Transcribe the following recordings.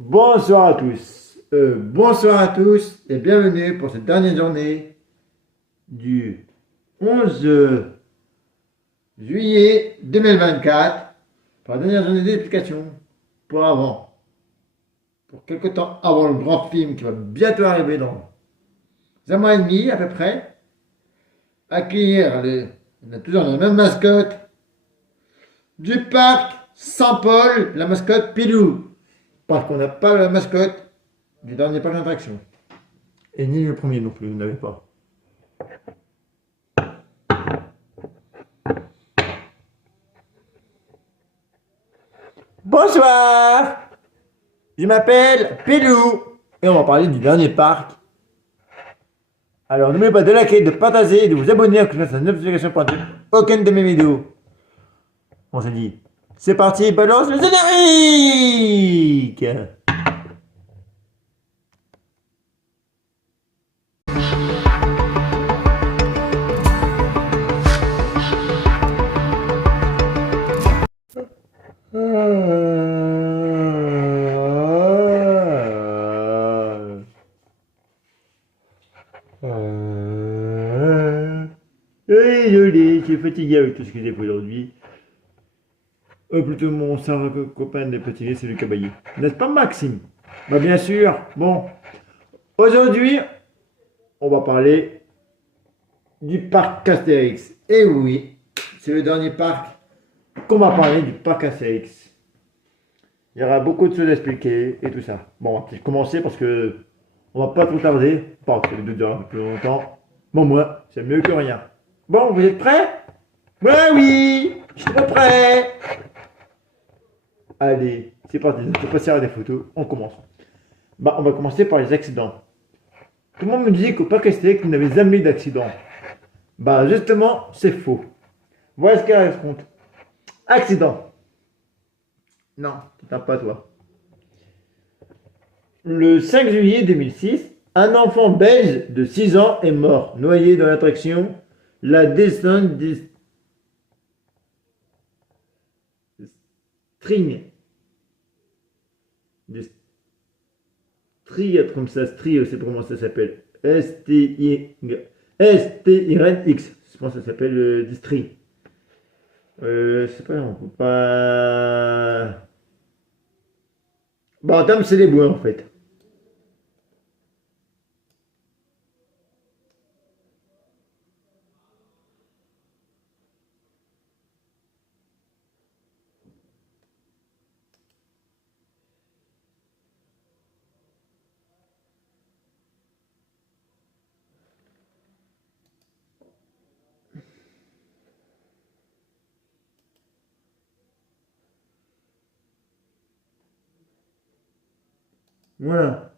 Bonsoir à tous. Bonsoir à tous et bienvenue pour cette dernière journée du 11 juillet 2024. Pour la dernière journée d'explication pour avant, pour quelque temps avant le grand film qui va bientôt arriver dans un mois et demi à peu près. Accueillir on a toujours la même mascotte du parc Saint-Paul, la mascotte Pilou. Parce qu'on n'a pas la mascotte du dernier parc d'attraction. Et ni le premier non plus, vous n'avez pas. Bonsoir. Je m'appelle Pilou et on va parler du dernier parc. Alors n'oubliez pas de liker, de partager et de vous abonner à la notification pour ne rater aucune de mes vidéos. On se dit, c'est parti, balance le générique. Désolé, je suis fatigué avec tout ce que j'ai fait aujourd'hui. Plutôt mon cerveau copain de fatigué, c'est le caballé. N'est-ce pas Maxime? Bah bien sûr. Bon, aujourd'hui, on va parler du parc Astérix. Et oui, c'est le dernier parc qu'on va parler du parc Astérix. Il y aura beaucoup de choses à expliquer et tout ça. Bon, on va peut-être commencer parce que on va pas trop tarder. Pas que les deux heures un peu plus longtemps. Bon, moi, c'est mieux que rien. Bon, vous êtes prêts? Ouais, oui, je suis très prêt. Allez, c'est parti. Je vais passer à des photos. On commence. Bah, on va commencer par les accidents. Tout le monde me disait qu'au parc Astérix, il n'avait jamais d'accident. Bah, justement, c'est faux. Voilà ce qu'elle raconte. Accident. Non, t'as pas toi. Le 5 juillet 2006, un enfant belge de 6 ans est mort, noyé dans l'attraction La descente des strings. Des comme ça, stri, c'est comment ça s'appelle. S-T-Y-N-X. Je pense que ça s'appelle des stries. Je sais pas, on peut pas. Bon, en termes, c'est les bois en fait. Voilà.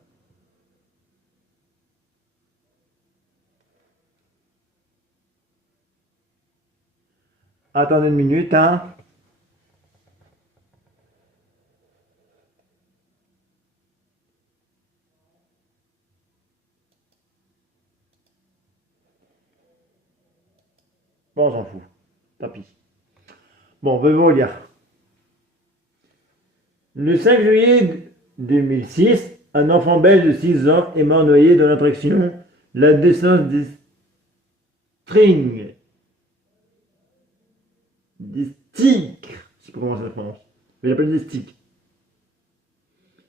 Attendez une minute, hein. Bon, on s'en fout. Tant pis. Bon, on va vous lire. Le 5 juillet 2006, un enfant belge de 6 ans est mort noyé dans l'attraction La descente des strings. Des sticks. Je sais pas comment ça se prononce. Mais j'appelle des sticks.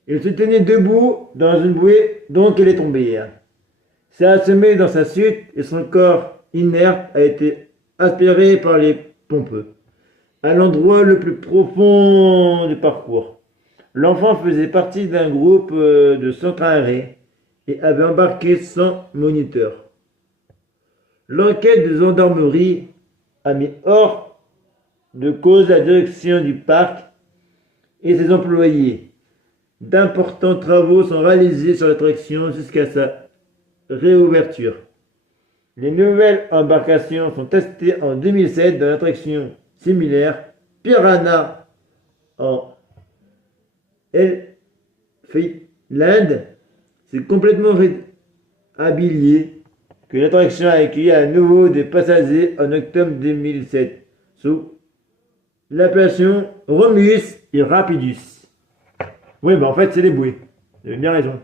Il se tenait debout dans une bouée, donc il est tombé. S'est assommé dans sa chute et son corps inerte a été aspiré par les pompes à l'endroit le plus profond du parcours. L'enfant faisait partie d'un groupe de centres aérés et avait embarqué sans moniteur. L'enquête de gendarmerie a mis hors de cause la direction du parc et ses employés. D'importants travaux sont réalisés sur l'attraction jusqu'à sa réouverture. Les nouvelles embarcations sont testées en 2007 dans l'attraction similaire Piranha en Elfland. C'est complètement réhabilité que l'attraction a accueilli à nouveau des passagers en octobre 2007 sous l'appellation Romulus et Rapidus. Oui, bah en fait, c'est les bouées. Vous avez bien raison.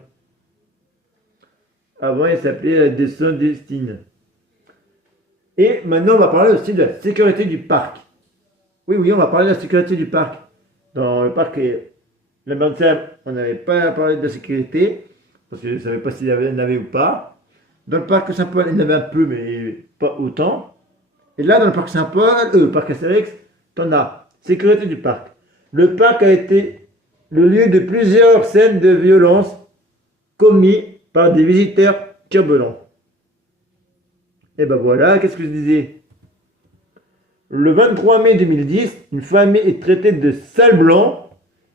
Avant, il s'appelait la descente Destine. Et maintenant, on va parler aussi de la sécurité du parc. Oui, oui, on va parler de la sécurité du parc. Dans le parc, la Berne on n'avait pas parlé de la sécurité, parce que je ne savais pas s'il y en avait ou pas. Dans le parc Saint-Paul, il y en avait un peu, mais pas autant. Et là, dans le parc Saint-Paul, parc Astérix, t'en as. Sécurité du parc. Le parc a été le lieu de plusieurs scènes de violence commis par des visiteurs turbulents. Et ben voilà, qu'est-ce que je disais? Le 23 mai 2010, une famille est traitée de sale blanc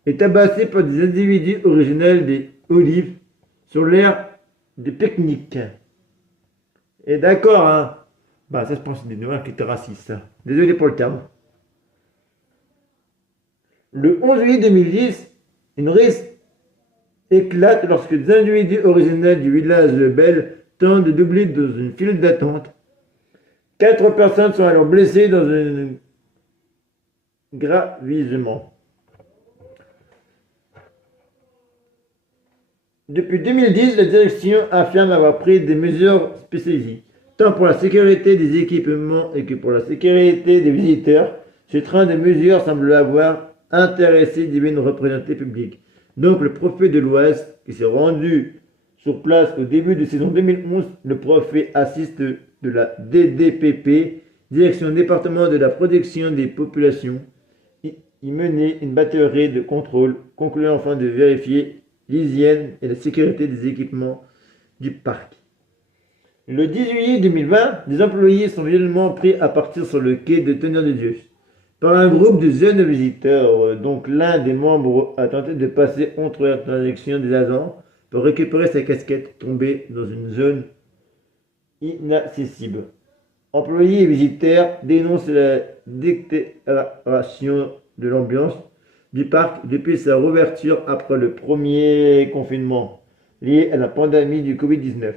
et tabassée par des individus originels des Olives sur l'aire des pique-niques. Et d'accord, hein? Bah ça je pense que c'est des noirs qui étaient racistes. Désolé pour le terme. Le 11 juillet 2010, une risque éclate lorsque des individus originels du village de Belle tentent de doubler dans une file d'attente. 4 personnes sont alors blessées dans un gravissement. Depuis 2010, la direction affirme avoir pris des mesures spécifiques, tant pour la sécurité des équipements et que pour la sécurité des visiteurs. Ce train de mesures semble avoir intéressé divers représentés publics. Donc le préfet de l'Ouest, qui s'est rendu sur place au début de saison 2011, le préfet assiste de la DDPP, Direction département de la protection des populations, y menait une batterie de contrôle, concluant enfin de vérifier l'hygiène et la sécurité des équipements du parc. Le 10 juillet 2020, des employés sont violemment pris à partir sur le quai de Tonnerre de Dieu par un groupe de jeunes visiteurs. Donc l'un des membres a tenté de passer entre l'intersection des agents pour récupérer sa casquette tombée dans une zone inaccessible. Employés et visiteurs dénoncent la détérioration de l'ambiance du parc depuis sa réouverture après le premier confinement lié à la pandémie du Covid-19.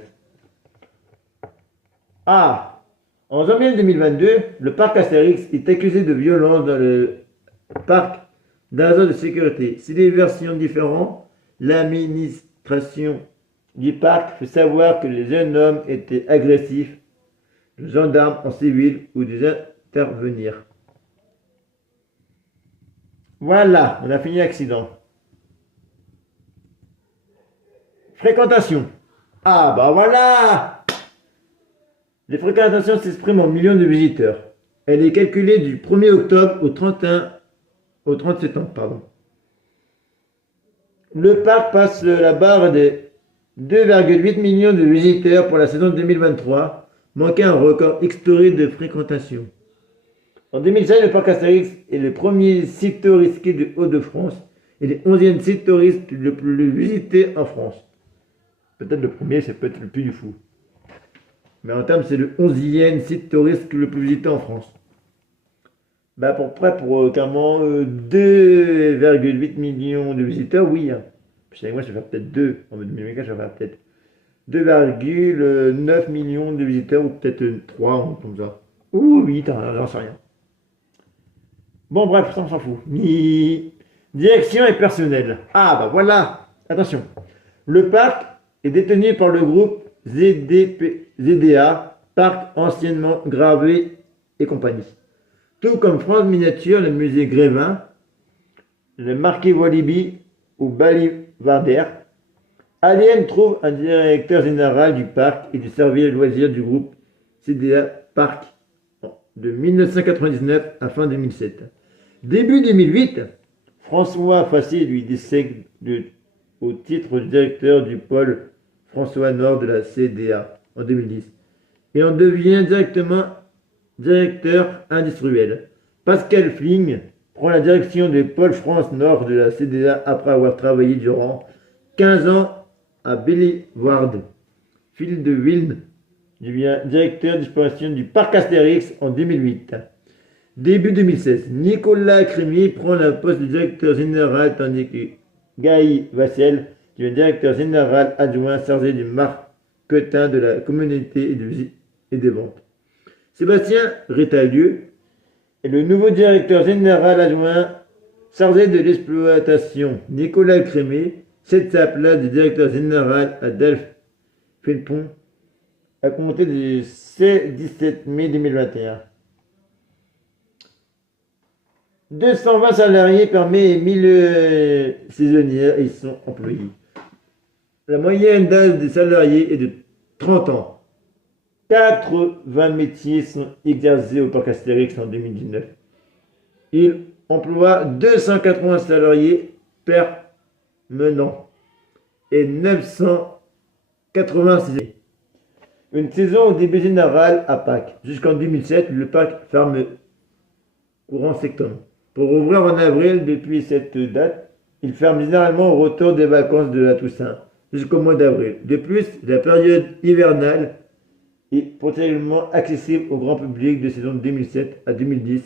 Ah, en janvier 2022, le parc Astérix est accusé de violence dans le parc d'agents de sécurité. C'est des versions différentes. L'administration du parc fait savoir que les jeunes hommes étaient agressifs, de gendarmes en civil ou des intervenir. Voilà, on a fini l'accident. Fréquentation. Ah bah voilà. Les fréquentations s'expriment en millions de visiteurs. Elle est calculée du 1er octobre au 30 septembre. Pardon. Le parc passe la barre des 2,8 millions de visiteurs pour la saison 2023, manquant un record historique de fréquentation. En 2016, le parc Astérix est le premier site touristique de Hauts-de-France et le 11e site touristique le plus visité en France. Peut-être le premier, c'est peut-être le plus du fou. Mais en termes, c'est le 11e site touristique le plus visité en France. Bah pour près pour carrément 2,8 millions de visiteurs, oui. Hein. Puis moi, je vais faire peut-être 2. En 2024, je vais faire peut-être 2,9 millions de visiteurs ou peut-être 3, comme ça. Ou 8, j'en sais rien. Bon, bref, ça on s'en fout. Direction et personnel. Ah, bah voilà. Attention. Le parc est détenu par le groupe ZDA, Parc anciennement Gravé et compagnie. Tout comme France Miniature, le musée Grévin, le Marquis Walibi ou Balivardaire. Alien trouve un directeur général du parc et du service loisirs du groupe CDA Parc de 1999 à fin 2007. Début 2008, François Fassier lui décède au titre de directeur du pôle François Nord de la CDA en 2010 et en devient directement directeur industriel. Pascal Fling prend la direction du pôle France Nord de la CDA après avoir travaillé durant 15 ans à Bellewaerde. Phil de Wilde devient directeur d'exploitation du parc Astérix en 2008. Début 2016, Nicolas Crémier prend le poste de directeur général tandis que Guy Vassel devient directeur général adjoint chargé du marketing de la communauté et des ventes. Sébastien Rétalieu est le nouveau directeur général adjoint Chargé de l'exploitation, Nicolas Crémé cède sa place de directeur général à Delphes Felpon à compter du 17 mai 2021. 220 salariés parmi 1000 saisonnières y sont employés. La moyenne d'âge des salariés est de 30 ans. 80 métiers sont exercés au parc Astérix en 2019. Il emploie 280 salariés permanents et 980 saisonniers. Une saison au début général à Pâques. Jusqu'en 2007, le parc ferme courant septembre. Pour ouvrir en avril, depuis cette date, il ferme généralement au retour des vacances de la Toussaint, jusqu'au mois d'avril. De plus, la période hivernale est potentiellement accessible au grand public de saison 2007 à 2010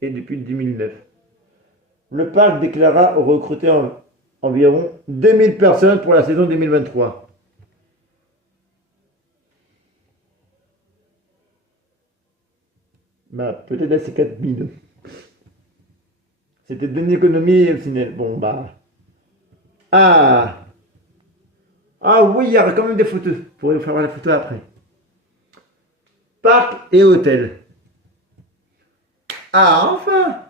et depuis 2009. Le parc déclara recruter environ 2000 personnes pour la saison 2023. Peut-être assez 4000. C'était de l'économie optionnelle. Bon, Ah oui, il y aura quand même des photos. Vous pourrez faire la photo après. Parc et hôtel. Enfin!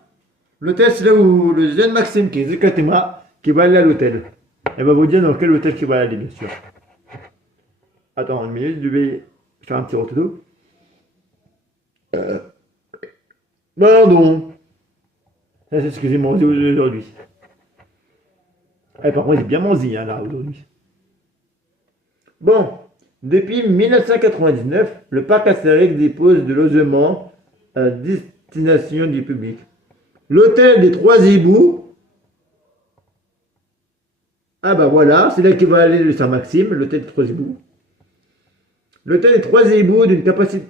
L'hôtel, c'est là où le jeune Maxime, qui est Zekatema, qui va aller à l'hôtel. Elle va vous dire dans quel hôtel il va aller, bien sûr. Attends une minute, je vais faire un petit retour. Pardon. Ça, c'est ce que j'ai mangé aujourd'hui. Par contre, j'ai bien mangé, là, aujourd'hui. Bon, depuis 1999, le parc Astérix dépose de logements à destination du public. L'hôtel des Trois Hiboux. Voilà, c'est là qu'il va aller le Saint-Maxime, l'hôtel des Trois Hiboux. L'hôtel des Trois Hiboux d'une capacité...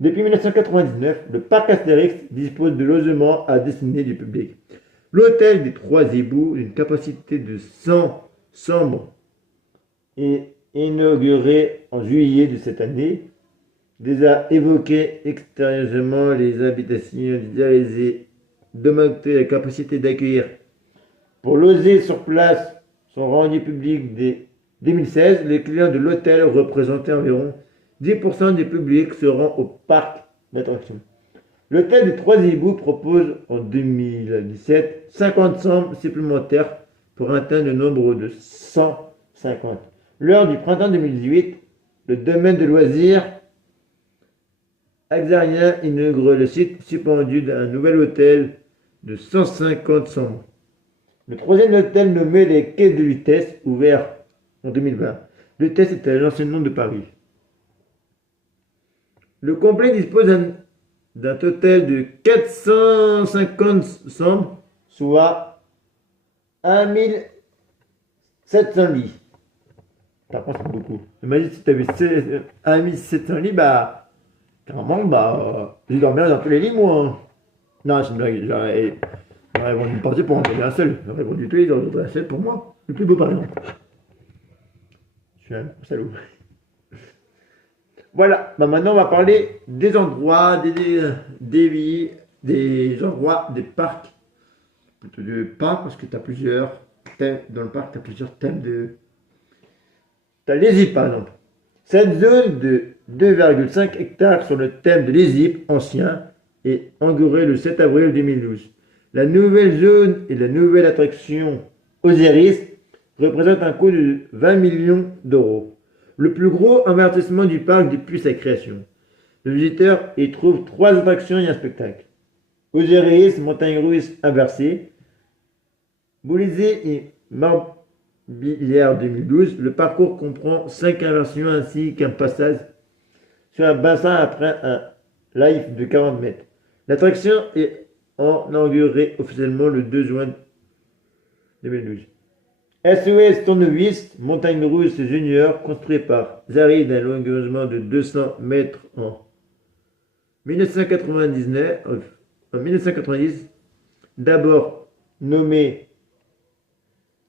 Depuis 1999, le parc Astérix dispose de logements à destination du public. L'hôtel des Trois Hiboux d'une capacité de 100 chambres est inauguré en juillet de cette année. Déjà évoqué extérieurement, les habitations désirées d'augmenter la capacité d'accueillir. Pour loger sur place sont rendus publics dès 2016. Les clients de l'hôtel représentaient environ 10% du public se rend au parc d'attractions. L'hôtel des Trois Hiboux propose en 2017 50 chambres supplémentaires pour atteindre le nombre de 150. Lors du printemps 2018, le domaine de loisirs Axarien inaugure le site suspendu d'un nouvel hôtel de 150 chambres. Le troisième hôtel nommé les Quais de Lutèce, ouvert en 2020. Lutèce était l'ancien nom de Paris. Le complet dispose d'un total de 450 chambres, soit 1700 lits. Par contre, c'est beaucoup. Il m'a dit que si tu avais 1700 lits, carrément, j'ai dormi dans tous les lits, moi. Non, c'est une blague. J'aurais vendu une partie pour en donner un seul. J'aurais vendu tous les autres un seul pour moi. Le plus beau, par exemple. Je suis un salaud. Voilà, maintenant on va parler des endroits, des endroits, des parcs. Plutôt de parcs, parce que tu as plusieurs thèmes. Dans le parc, tu as plusieurs thèmes de... Tu as les îles, par exemple. Cette zone de 2,5 hectares sur le thème de l'Égypte ancien est inaugurée le 7 avril 2012. La nouvelle zone et la nouvelle attraction Osiris représentent un coût de 20 millions d'euros. Le plus gros investissement du parc depuis sa création. Le visiteur y trouve 3 attractions et un spectacle. Osiris, montagne russe inversée, Boulisé et Marbilière 2012. Le parcours comprend 5 inversions ainsi qu'un passage sur un bassin après un live de 40 mètres. L'attraction est inaugurée officiellement le 2 juin 2012. SOS Tournevis, montagne russe junior, construit par Zari d'un longuement de 200 mètres en 1990, d'abord nommé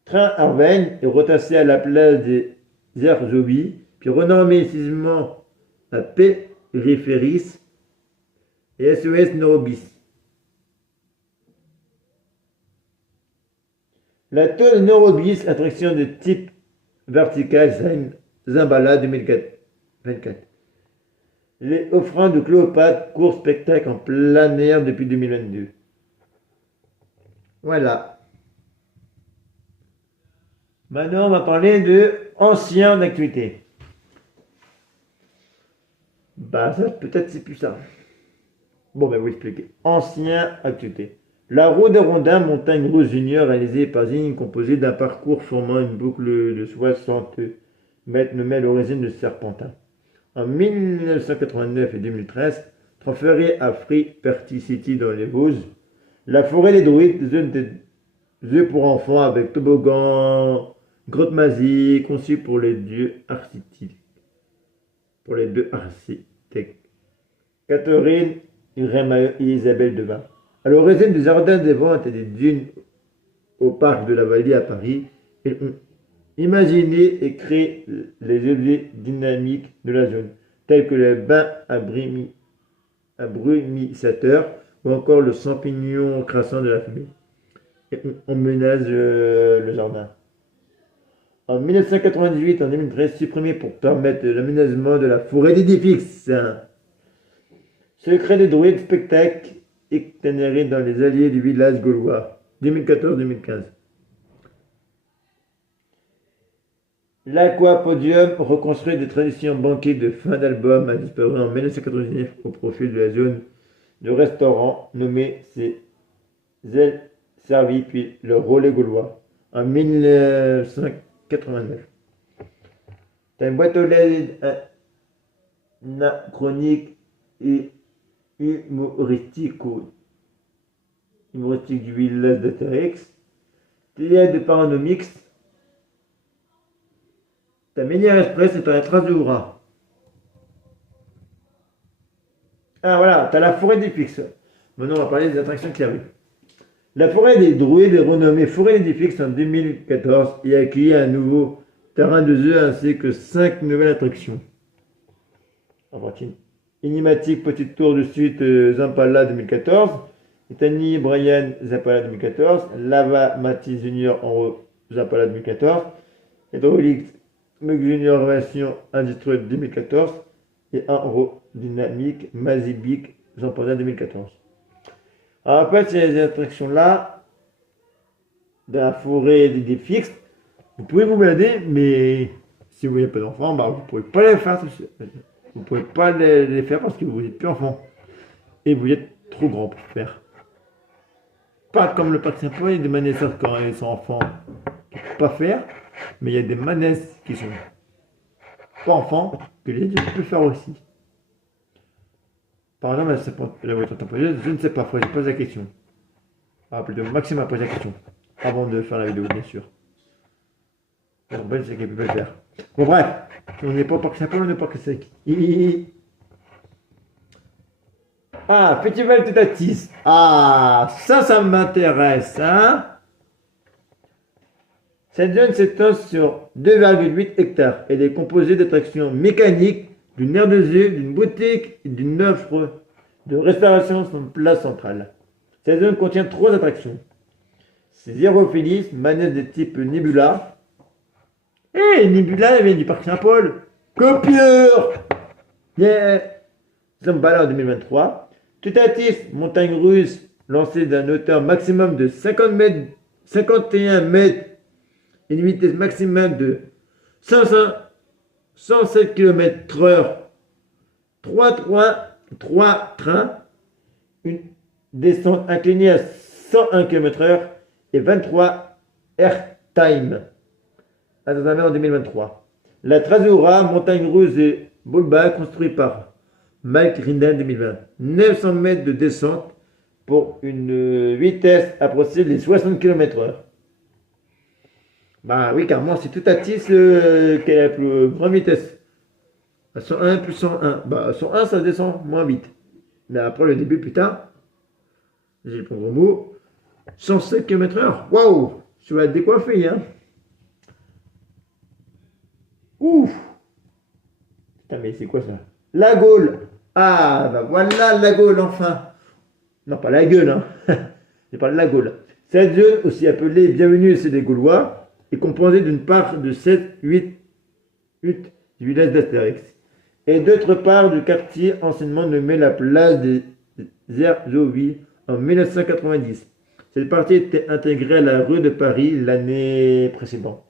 Train Arven et retassé à la place des Zerzobi, puis renommé cisément à Périphéris et SOS Neurobis. La tour de Neurobis, attraction de type vertical, Zimbala 2024. Les offrandes de Cléopâtre, court spectacle en plein air depuis 2022. Voilà. Maintenant, on va parler de anciens d'actualité. Bah, ça, peut-être c'est plus ça. Bon, ben, vous expliquer. Ancien activité. La roue des Rondins, montagne russe junior, réalisée par Zing, composée d'un parcours formant une boucle de 60 mètres nommée l'origine de Serpentin. En 1989 et 2013, transférée à Free Perty City dans les Vosges, la forêt des Druides, zone de jeux pour enfants avec toboggan, grotte magie, conçue pour les dieux architectes. Pour les deux architectes. Catherine et Isabelle Devin. À l'origine du jardin des ventes et des dunes au parc de la Vallée à Paris, ils ont imaginé et créé les objets dynamiques de la zone, tels que les bains abrumisateurs ou encore le champignon crassant de la fumée. Et on ménage le jardin. En 1998 en 2013, supprimé pour permettre l'aménagement de la forêt d'édifices. Secret des druides, spectacle itinéraire dans les alliés du village gaulois, 2014-2015. L'Aquapodium, reconstruit des traditions banquées de fin d'album, a disparu en 1999 au profit de la zone de restaurant nommée ses ailes servies puis le relais gaulois en 1989. C'est une boîte aux lettres anachronique et humoristique du village d'Astérix, théâtre de Paranomix, ta Ménière Express est un trace de Houra. Ah voilà, t'as la forêt des fixes. Maintenant on va parler des attractions qui arrivent. La forêt des druides est renommée Forêt des Fixes en 2014 et a accueilli un nouveau terrain de jeu ainsi que 5 nouvelles attractions. Inimatic Petite Tour de Suite Zampala 2014, Itani Brian Zampala 2014, Lava Matisse Junior en haut Zampala 2014, Hydraulics Mug Junior version Industrial 2014 et Aerodynamique Mazibic Zampala 2014. Alors après ces attractions-là, dans la forêt des fixes, vous pouvez vous balader, mais si vous n'avez pas d'enfants, bah, vous ne pouvez pas les faire. Vous ne pouvez pas les faire parce que vous n'êtes plus enfant. Et vous êtes trop grand pour faire. Pas comme le parc Saint-Paul, il y a des manèges quand ils sont enfants qui ne peuvent pas faire. Mais il y a des manèges qui sont pas enfants que les adultes peuvent faire aussi. Par exemple, la voiture temporaire, je ne sais pas, il faut que je pose la question. Ah, plutôt Maxime a posé la question. Avant de faire la vidéo, bien sûr. En fait, c'est qu'elle peut le faire. Bon, bref. On n'est pas au parc Saint-Paul, on est au parc sec. Ah, Festival Toutatis. Ah, ça m'intéresse, hein. Cette zone s'étend sur 2,8 hectares. Elle est composée d'attractions mécaniques, d'une aire de jeu, d'une boutique et d'une offre de restauration sur une place centrale. Cette zone contient 3 attractions. C'est Zérophilis, manège de type Nebula. Nebula, elle vient du parc Saint-Paul. Copieur. Yeah. Zambala en 2023. Toutatis, montagne russe, lancée d'un hauteur maximum de 51 mètres et une vitesse maximum de 107 km/h. 3 trains, une descente inclinée à 101 km/h et 23 airtime. En 2023. La Trasura, montagne russe et Bulba, construit par Mike Rinden 2020. 900 mètres de descente pour une vitesse approchée des 60 km/h. Bah oui, carrément, c'est Toutatis qui a la plus grande vitesse. À 101 plus 101. Bah, à 101, ça descend moins vite. Mais après le début, putain, j'ai le bon gros mot, 107 km/h. Waouh! Je vais être décoiffé, hein. Ouf! Putain, mais c'est quoi ça? La Gaule! Ah, bah voilà la Gaule, enfin! Non, pas la gueule, hein. C'est pas la Gaule. Cette zone, aussi appelée Bienvenue chez les Gaulois, est composée d'une part de 7-8 huttes du village d'Astérix et d'autre part du quartier anciennement nommé la place des Herzogville en 1990. Cette partie était intégrée à la rue de Paris l'année précédente,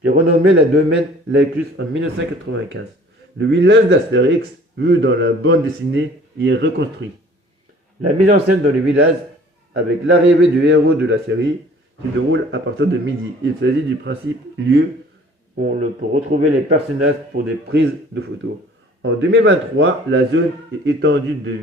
puis renommée la domaine Lacus en 1995. Le village d'Astérix, vu dans la bande dessinée, y est reconstruit. La mise en scène dans le village, avec l'arrivée du héros de la série, se déroule à partir de midi. Il s'agit du principe lieu où on peut retrouver les personnages pour des prises de photos. En 2023, la zone est étendue de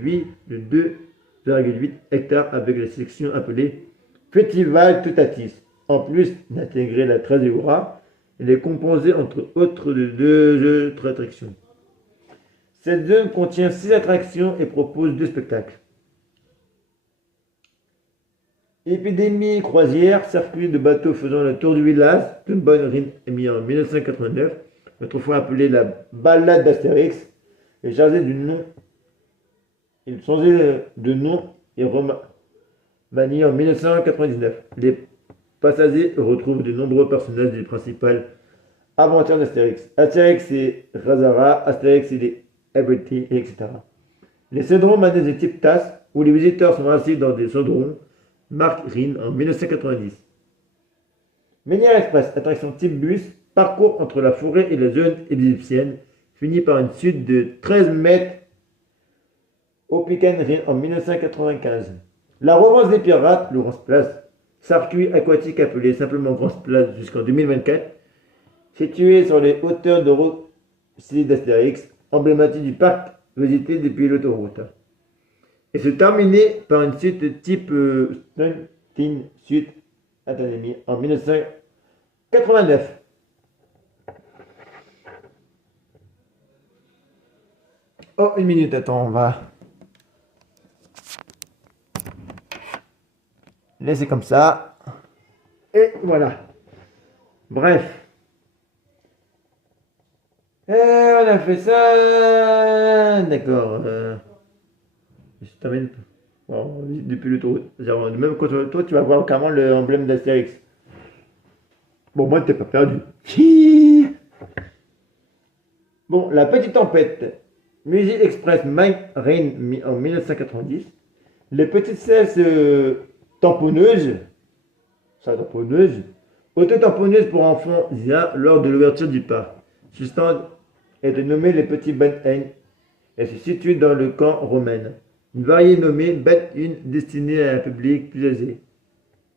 2,8 hectares avec la section appelée Festival Toutatis. En plus d'intégrer la Traseura, elle est composée entre autres de deux autres attractions. Cette zone contient 6 attractions et propose 2 spectacles. Épidémie croisière, circuit de bateaux faisant le tour du village, Toon Bonne Rin est mis en 1989, autrefois appelé la balade d'Astérix, est chargé du nom. Il changeait de nom et remanié en 1999. Les passagers retrouvent de nombreux personnages des principales aventures d'Astérix. Astérix et Razara, Astérix et les Everything, etc. Les cendrons manèges de type tasse, où les visiteurs sont assis dans des cendrons, Marc Rin en 1990. Ménière Express, attraction type bus, parcours entre la forêt et la zone égyptienne, finit par une chute de 13 mètres au Pican Rin en 1995. La Romance des Pirates, Laurence Place, circuit aquatique appelé simplement Grande Place jusqu'en 2024, situé sur les hauteurs de Roxy d'Astérix, emblématique du parc visité depuis l'autoroute. Et se terminer par une suite type Stunting Suite Academy en 1989. Oh, une minute, attends, on va laisser comme ça. Et voilà. Bref. On a fait ça. D'accord. Je termine. Bon, depuis l'autoroute. Même quand toi, tu vas voir carrément l'emblème d'Astérix. Bon, moi, t'es pas perdu. Bon, La Petite Tempête. Musique Express Mike Rain en 1990. Les petites cesses tamponneuses. Ça, tamponneuse. Auto-tamponneuse pour enfants IA lors de l'ouverture du parc. Ce stand est nommé les Petits Ben Hein et se situe dans le camp romain. Une variété nommée Ben 1 destinée à un public plus âgé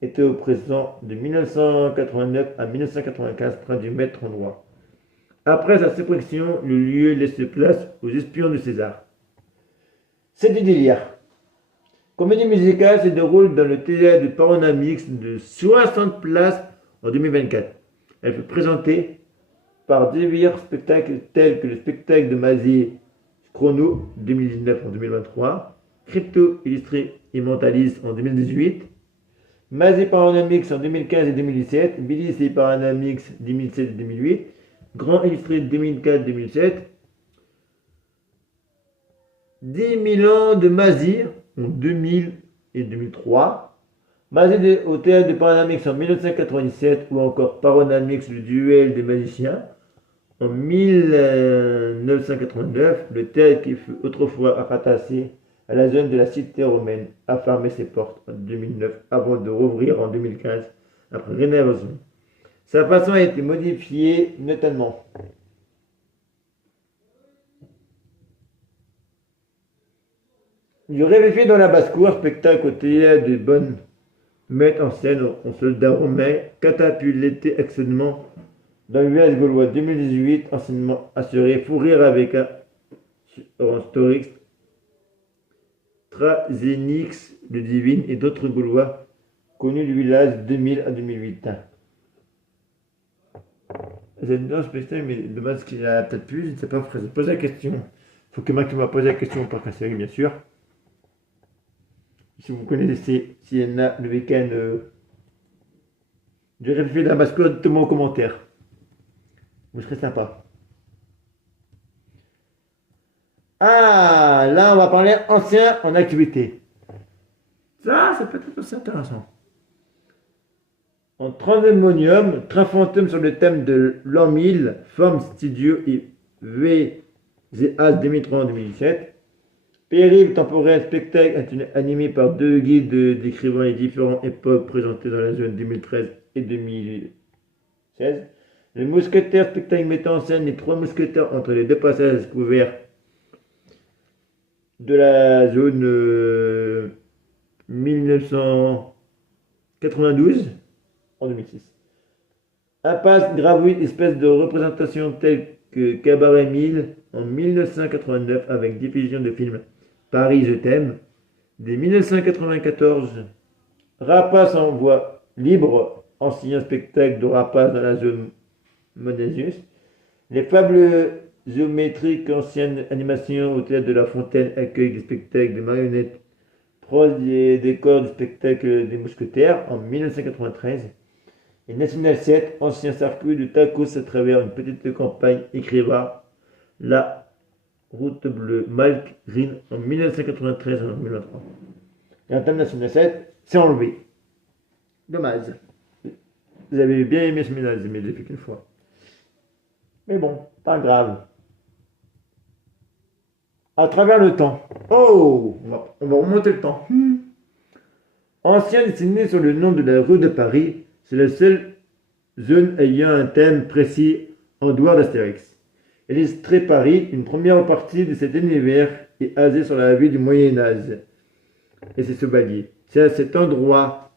était au présent de 1989 à 1995 près du maître endroit. Après sa suppression, le lieu laisse place aux espions de César. C'est du délire. Comédie musicale se déroule dans le théâtre de Paronamix de 60 places en 2024. Elle fut présentée par divers spectacles tels que le spectacle de Mazier Chrono 2019 en 2023, Crypto illustré et mentaliste en 2018, Mazier Paronamix en 2015 et 2017, Billy et Paronamix 2007 et 2008, Grand illustré 2004-2007, 10 000 ans de Mazier en 2000 et 2003, Mazier au théâtre de Paronamix en 1997 ou encore Paronamix le duel des magiciens en 1989, le théâtre qui fut autrefois rattaché à la zone de la cité romaine a fermé ses portes en 2009 avant de rouvrir en 2015 après rénovation. Sa façon a été modifiée notamment. Du Réveillé dans la basse-cour, spectacle au théâtre de Bonne met en scène un soldat romain catapulté accidentellement dans le village gaulois 2018, enseignement assuré, fou rire avec un Storix, Trazenix, le Divine et d'autres gaulois connus du village 2000 à 2008. J'aime bien ce spectacle, mais dommage qu'il a peut-être plus, je ne sais pas, il faut poser la question. Il faut que Mac m'a posé la question pour la série, bien sûr. Si vous connaissez, s'il y en a le week-end, du Réveillé de la basse-cour, dites-moi en commentaire. Vous serez sympa. Ah, là, on va parler ancien en activité. Ça peut être aussi intéressant. En Transmonium, Train fantôme sur le thème de l'an 1000, Forme Studio et VZAS 2003-2017. Périple temporel, spectacle animé par deux guides décrivant les différentes époques présentées dans la zone 2013 et 2016. Le mousquetaire, spectacle mettant en scène les trois mousquetaires entre les deux passages couverts de la zone 1992 en 2006. Impasse Gravouille, espèce de représentation telle que Cabaret 1000 en 1989 avec diffusion de films Paris je t'aime. Dès 1994, Rapace en voie libre, ancien spectacle de Rapace dans la zone Monasius. Les fables géométriques, anciennes animations au théâtre de la Fontaine accueillent des spectacles de marionnettes proches des décors du spectacle des Mousquetaires en 1993. Et National 7, ancien circuit de tacos à travers une petite campagne, écriva La Route Bleue, Malk Green en 1993 en 2023. Et en termes de National 7, c'est enlevé. Dommage. Vous avez bien aimé ce ménage, mais je l'ai fait qu'une fois. Mais bon, pas grave. À travers le temps. Oh, on va remonter le temps. Ancien dessiné sur le nom de la rue de Paris, c'est la seule zone ayant un thème précis en dehors d'Astérix. Illustrer Paris, une première partie de cet univers est basée sur la vie du Moyen-Âge et ses chevaliers. C'est à cet endroit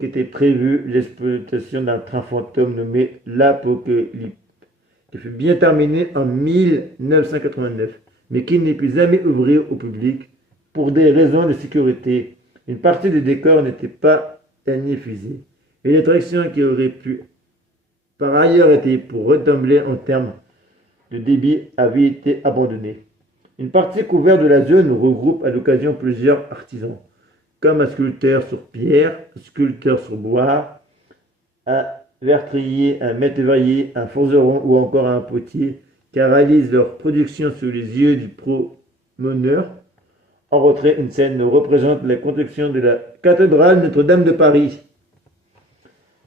qu'était prévue l'exploitation d'un train fantôme nommé l'Apocalypse, qui fut bien terminé en 1989, mais qui n'est plus jamais ouvert au public pour des raisons de sécurité. Une partie des décors n'était pas diffusée, et l'attraction qui aurait pu par ailleurs été pour ressembler en termes de débit avait été abandonnée. Une partie couverte de la zone regroupe à l'occasion plusieurs artisans, comme un sculpteur sur pierre, un sculpteur sur bois, un vertrier, un maître-verrier, un forgeron ou encore un potier qui réalisent leur production sous les yeux du promeneur. En retrait, une scène représente la construction de la cathédrale Notre-Dame de Paris.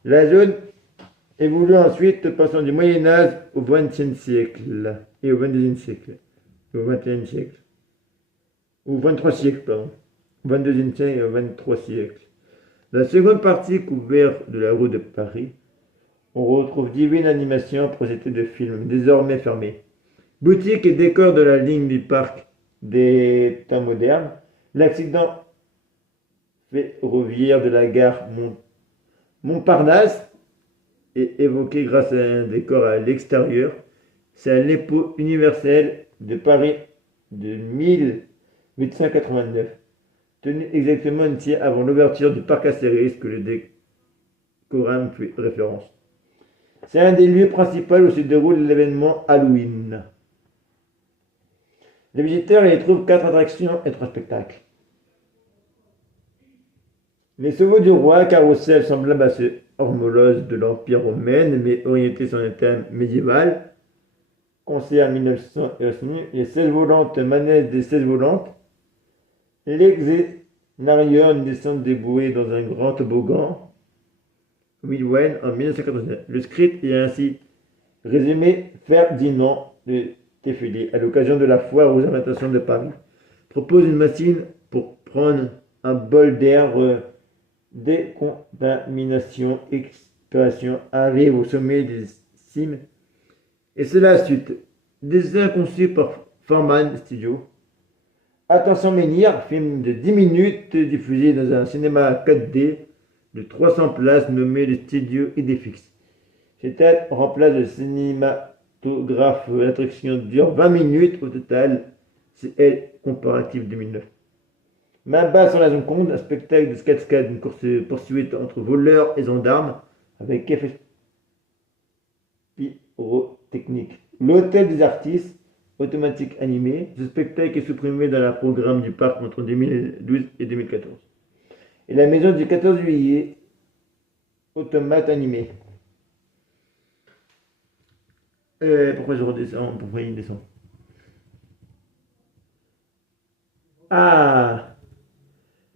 La zone évolue ensuite passant du Moyen-Âge au XXe siècle et au XXIe siècle. Au XXIe siècle. Au XXIIIe siècle, pardon. Au XXIe siècle et au XXIIIe siècle. La seconde partie couverte de la rue de Paris, on retrouve divine animation projetée de films, désormais fermés. Boutique et décor de la ligne du parc des temps modernes. L'accident ferroviaire de la gare Montparnasse est évoqué grâce à un décor à l'extérieur. C'est à l'Expo universelle de Paris de 1889, tenu exactement une tiers avant l'ouverture du parc Astérix que le décorum fait référence. C'est un des lieux principaux où se déroule l'événement Halloween. Les visiteurs y trouvent 4 attractions et 3 spectacles. Les chevaux du roi, carrousel semblable à ce hormologe de l'Empire romain, mais orienté sur un thème médiéval. Concert 1900 et les 16 volantes, manège des 16 volantes. L'exénarium descend des bouées dans un grand toboggan. Wilwen en 1989. Le script est ainsi résumé Ferdinand de Teffeli, à l'occasion de la foire aux invitations de Paris, propose une machine pour prendre un bol d'air. Décontamination, expiration arrive au sommet des cimes. Et c'est la suite. Dessin conçu par Farman Studio. Attention Menhir, film de 10 minutes diffusé dans un cinéma 4D de 300 places nommé le Studio Idéfix. Cette aide remplace le cinématographe. L'attraction dure 20 minutes au total. C'est elle comparative 2009. Main basse sur la zone compte, un spectacle de cascade, une course-poursuite entre voleurs et gendarmes avec effets pyrotechniques. L'hôtel des artistes, automatique animé. Ce spectacle est supprimé dans le programme du parc entre 2012 et 2014. Et la maison du 14 juillet, automate animé. Pourquoi je redescends? Pourquoi il descend? Ah,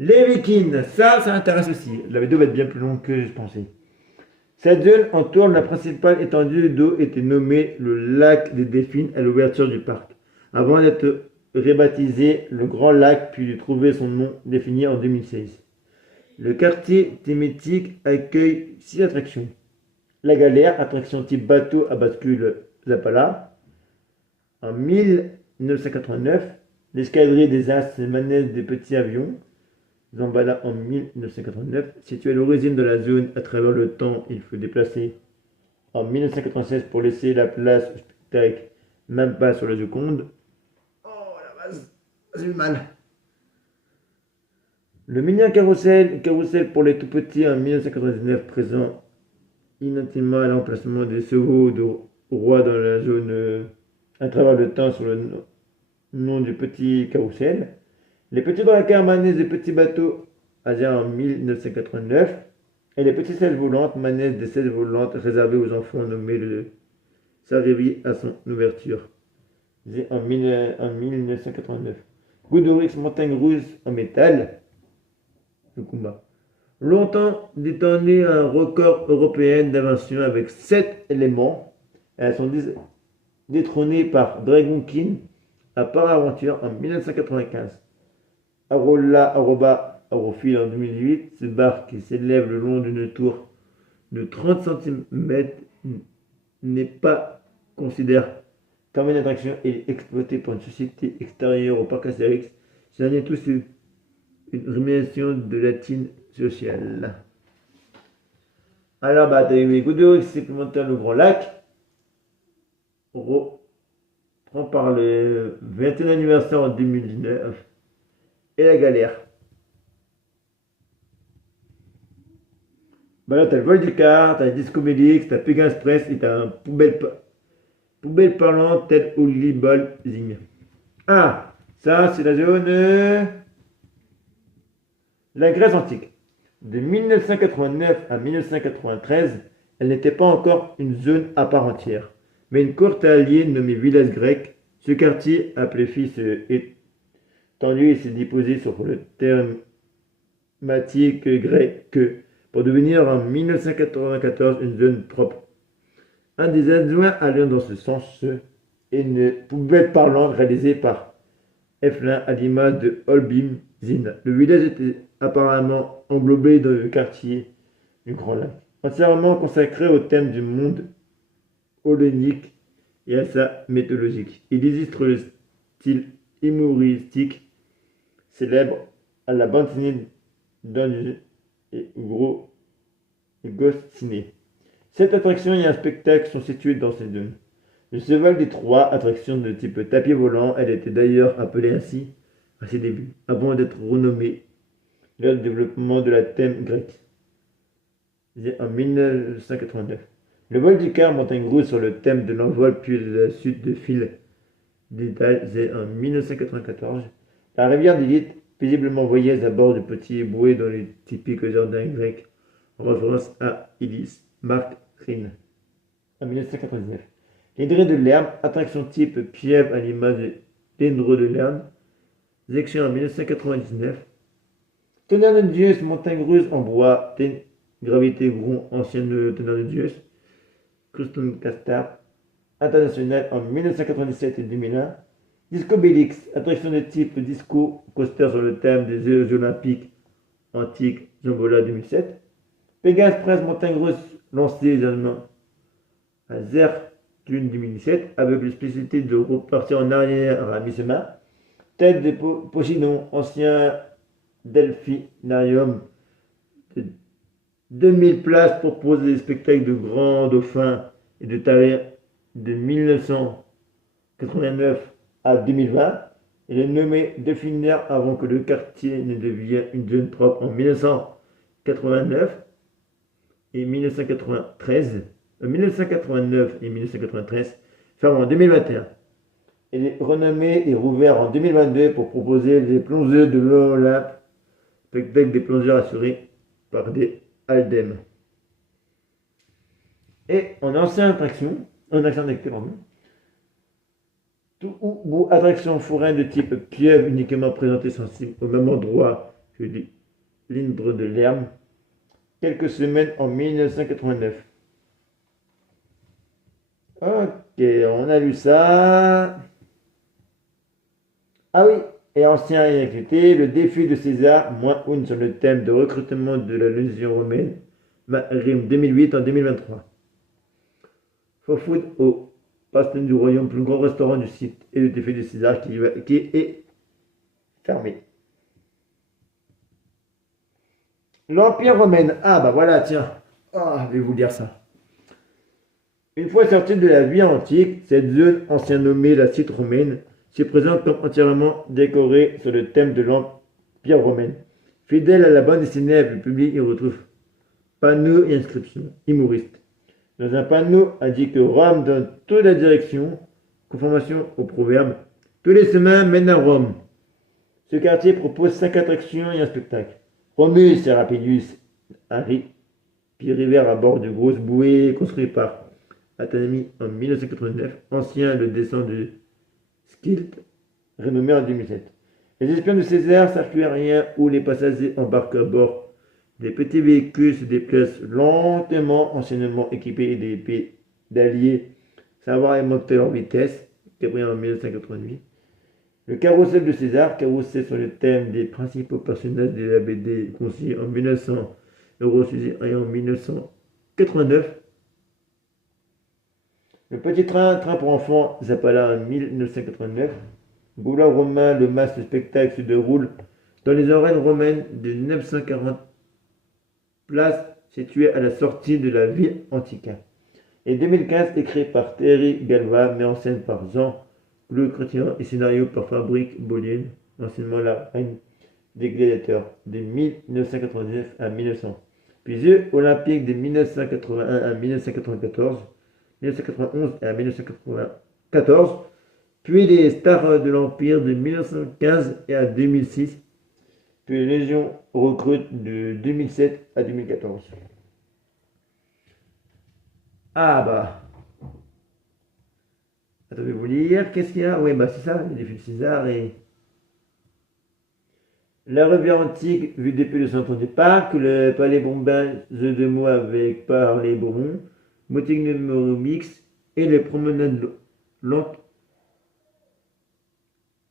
les Vikings, ça intéresse aussi. La vidéo va être bien plus longue que je pensais. Cette zone entoure la principale étendue d'eau était nommée le lac des Delphines à l'ouverture du parc, avant d'être rebaptisé le Grand Lac puis de trouver son nom défini en 2016. Le quartier thématique accueille 6 attractions. La Galère, attraction type bateau à bascule Zapala. En 1989, l'escadrille des As, manège des petits avions. Zambala en 1989. Situé à l'origine de la zone à travers le temps, il fut déplacé en 1996 pour laisser la place au spectacle, même pas sur la Joconde. Oh la base, j'ai eu mal. Le mini carrousel pour les tout petits en 1999, présent intimement à l'emplacement des chevaux de roi dans la zone à travers le temps sur le nom du petit carrousel. Les petits dracars manègent des petits bateaux en 1989 et les petites selles volantes manègent des selles volantes réservées aux enfants nommées le Sarévi à son ouverture en 1989. Goudorix montagne rouge en métal, le combat. Longtemps détenu un record européen d'invention avec 7 éléments. Elles sont détrônées par Dragon King à Paraventure en 1995. Arophile en 2008, ce bar qui s'élève le long d'une tour de 30 cm n'est pas considéré comme une attraction et est exploité par une société extérieure au parc Astérix. Ce n'est tout une rémunération de la latine sociale. Alors, t'as eu les Goudorix supplémentaires le Grand Lac. Reprend par le 21e anniversaire en 2019. Et la galère. Là, t'as le vol du car, t'as le Disco Mélix, t'as Pékin Express et t'as un poubelle parlante tel Holy Ball Zing. Ah, ça, c'est la zone. La Grèce antique. De 1989 à 1993, elle n'était pas encore une zone à part entière, mais une courte alliée nommée village grec. Ce quartier, appelé fils étendu et s'est déposé sur le thématique grec pour devenir en 1994 une zone propre. Un des adjoints allant dans ce sens est une poubelle parlante réalisée par Eflin à l'image de Holbim Zin. Le village était apparemment englobé dans le quartier du Grand Lac, entièrement consacré au thème du monde hellénique et à sa mythologie. Il illustre le style humoristique célèbre à la bande dessinée d'un et Goscinny. 7 attractions et un spectacle sont situées dans ces zones. Le cheval des 3 attractions de type tapis volant, elle était d'ailleurs appelée ainsi à ses débuts, avant d'être renommée lors du développement de la thème grecque en 1989. Le vol du car montagne rouge sur le thème de l'envol puis de la suite de fil détail en 1994. La rivière d'Élite, paisiblement voyeuse à bord du petit bouée dans les typiques jardins grecs, en référence à Ilis Mark Rin en 1999. L'hydrée de l'herbe, attraction type pieuvre à l'image de l'hydre de l'herbe, section en 1999. Tonnerre de Zeus, montagne russe en bois, gravité gros, ancienne tonnerre de Zeus, Cruston Castar, international en 1997 et 2001. Disco Bélix, attraction de type disco, coaster sur le thème des Jeux Olympiques antiques, Zambola 2007. Pékin Express, montagne russe, lancé également à Zertlun 2017, avec la spécificité de repartir en arrière à mi-chemin. Tête de Posidon, ancien delphinarium de 2000 places pour poser des spectacles de grands dauphins et de taille de 1989 à 2020. Il est nommé Delphinaire avant que le quartier ne devienne une zone propre en 1989 et 1993. 1989 et 1993, ferme en 2021. Il est renommé et rouvert en 2022 pour proposer les plongeurs de l'Olympe, spectacle des plongeurs assurés par des Aldem. Et en ancienne attraction, tout ou attraction foraine de type pieuvre uniquement présentée sensible au même endroit que l'hydre de l'herbe, quelques semaines en 1989. Ok, on a vu ça. Ah oui, et ancien et recruté, le défi de César, moins une sur le thème de recrutement de la Légion romaine, rime 2008 en 2023. Faux food au Passe du Royaume, plus grand restaurant du site, et le défi de César qui est fermé. L'Empire romain. Ah bah voilà, tiens. Ah, je vais vous dire ça. Une fois sortie de la vie antique, cette zone, anciennement nommée la Cite romaine, se présente comme entièrement décorée sur le thème de l'Empire romain. Fidèle à la bande dessinée, le public y retrouve panneaux et inscriptions humoristes. Dans un panneau indique Rome dans toute la direction, conformation au proverbe tous les chemins mènent à Rome. Ce quartier propose 5 attractions et un spectacle. Romulus et Rapidus, Harry, puis river à bord de grosses bouées construites par Athanami en 1989, ancien le descend de Skilt, renommé en 2007. Les espions de César, circuit aérien où les passagers embarquent à bord des petits véhicules se déplacent lentement, anciennement équipés des pédaliers, savoir augmenter leur vitesse, créé en 1988. Le carrousel de César, carrousel sur le thème des principaux personnages de la BD conçu en 1900, refusé en 1989. Le petit train, train pour enfants, Zappala en 1989. Boulevard romain, le masque spectacle se déroule dans les arènes romaines de 940 places situées à la sortie de la ville antique. Et 2015, écrit par Thierry Galva, mais en scène par Jean Le Chrétien et scénario par Fabrice Bollier, anciennement la reine des gladiateurs, de 1999 à 1900. Puis Jeux olympiques de 1981 à 1994, 1991 à 1994, puis les Stars de l'Empire de 1915 et à 2006, puis les Légions recrutes de 2007 à 2014. Ah bah, attendez, vous lire, qu'est-ce qu'il y a? Oui, bah c'est ça, les défis de César et la revue antique vue depuis le centre du parc, le palais bombin, jeu de mots avec par les Bourbons, boutique numéro mix et les promenades lentes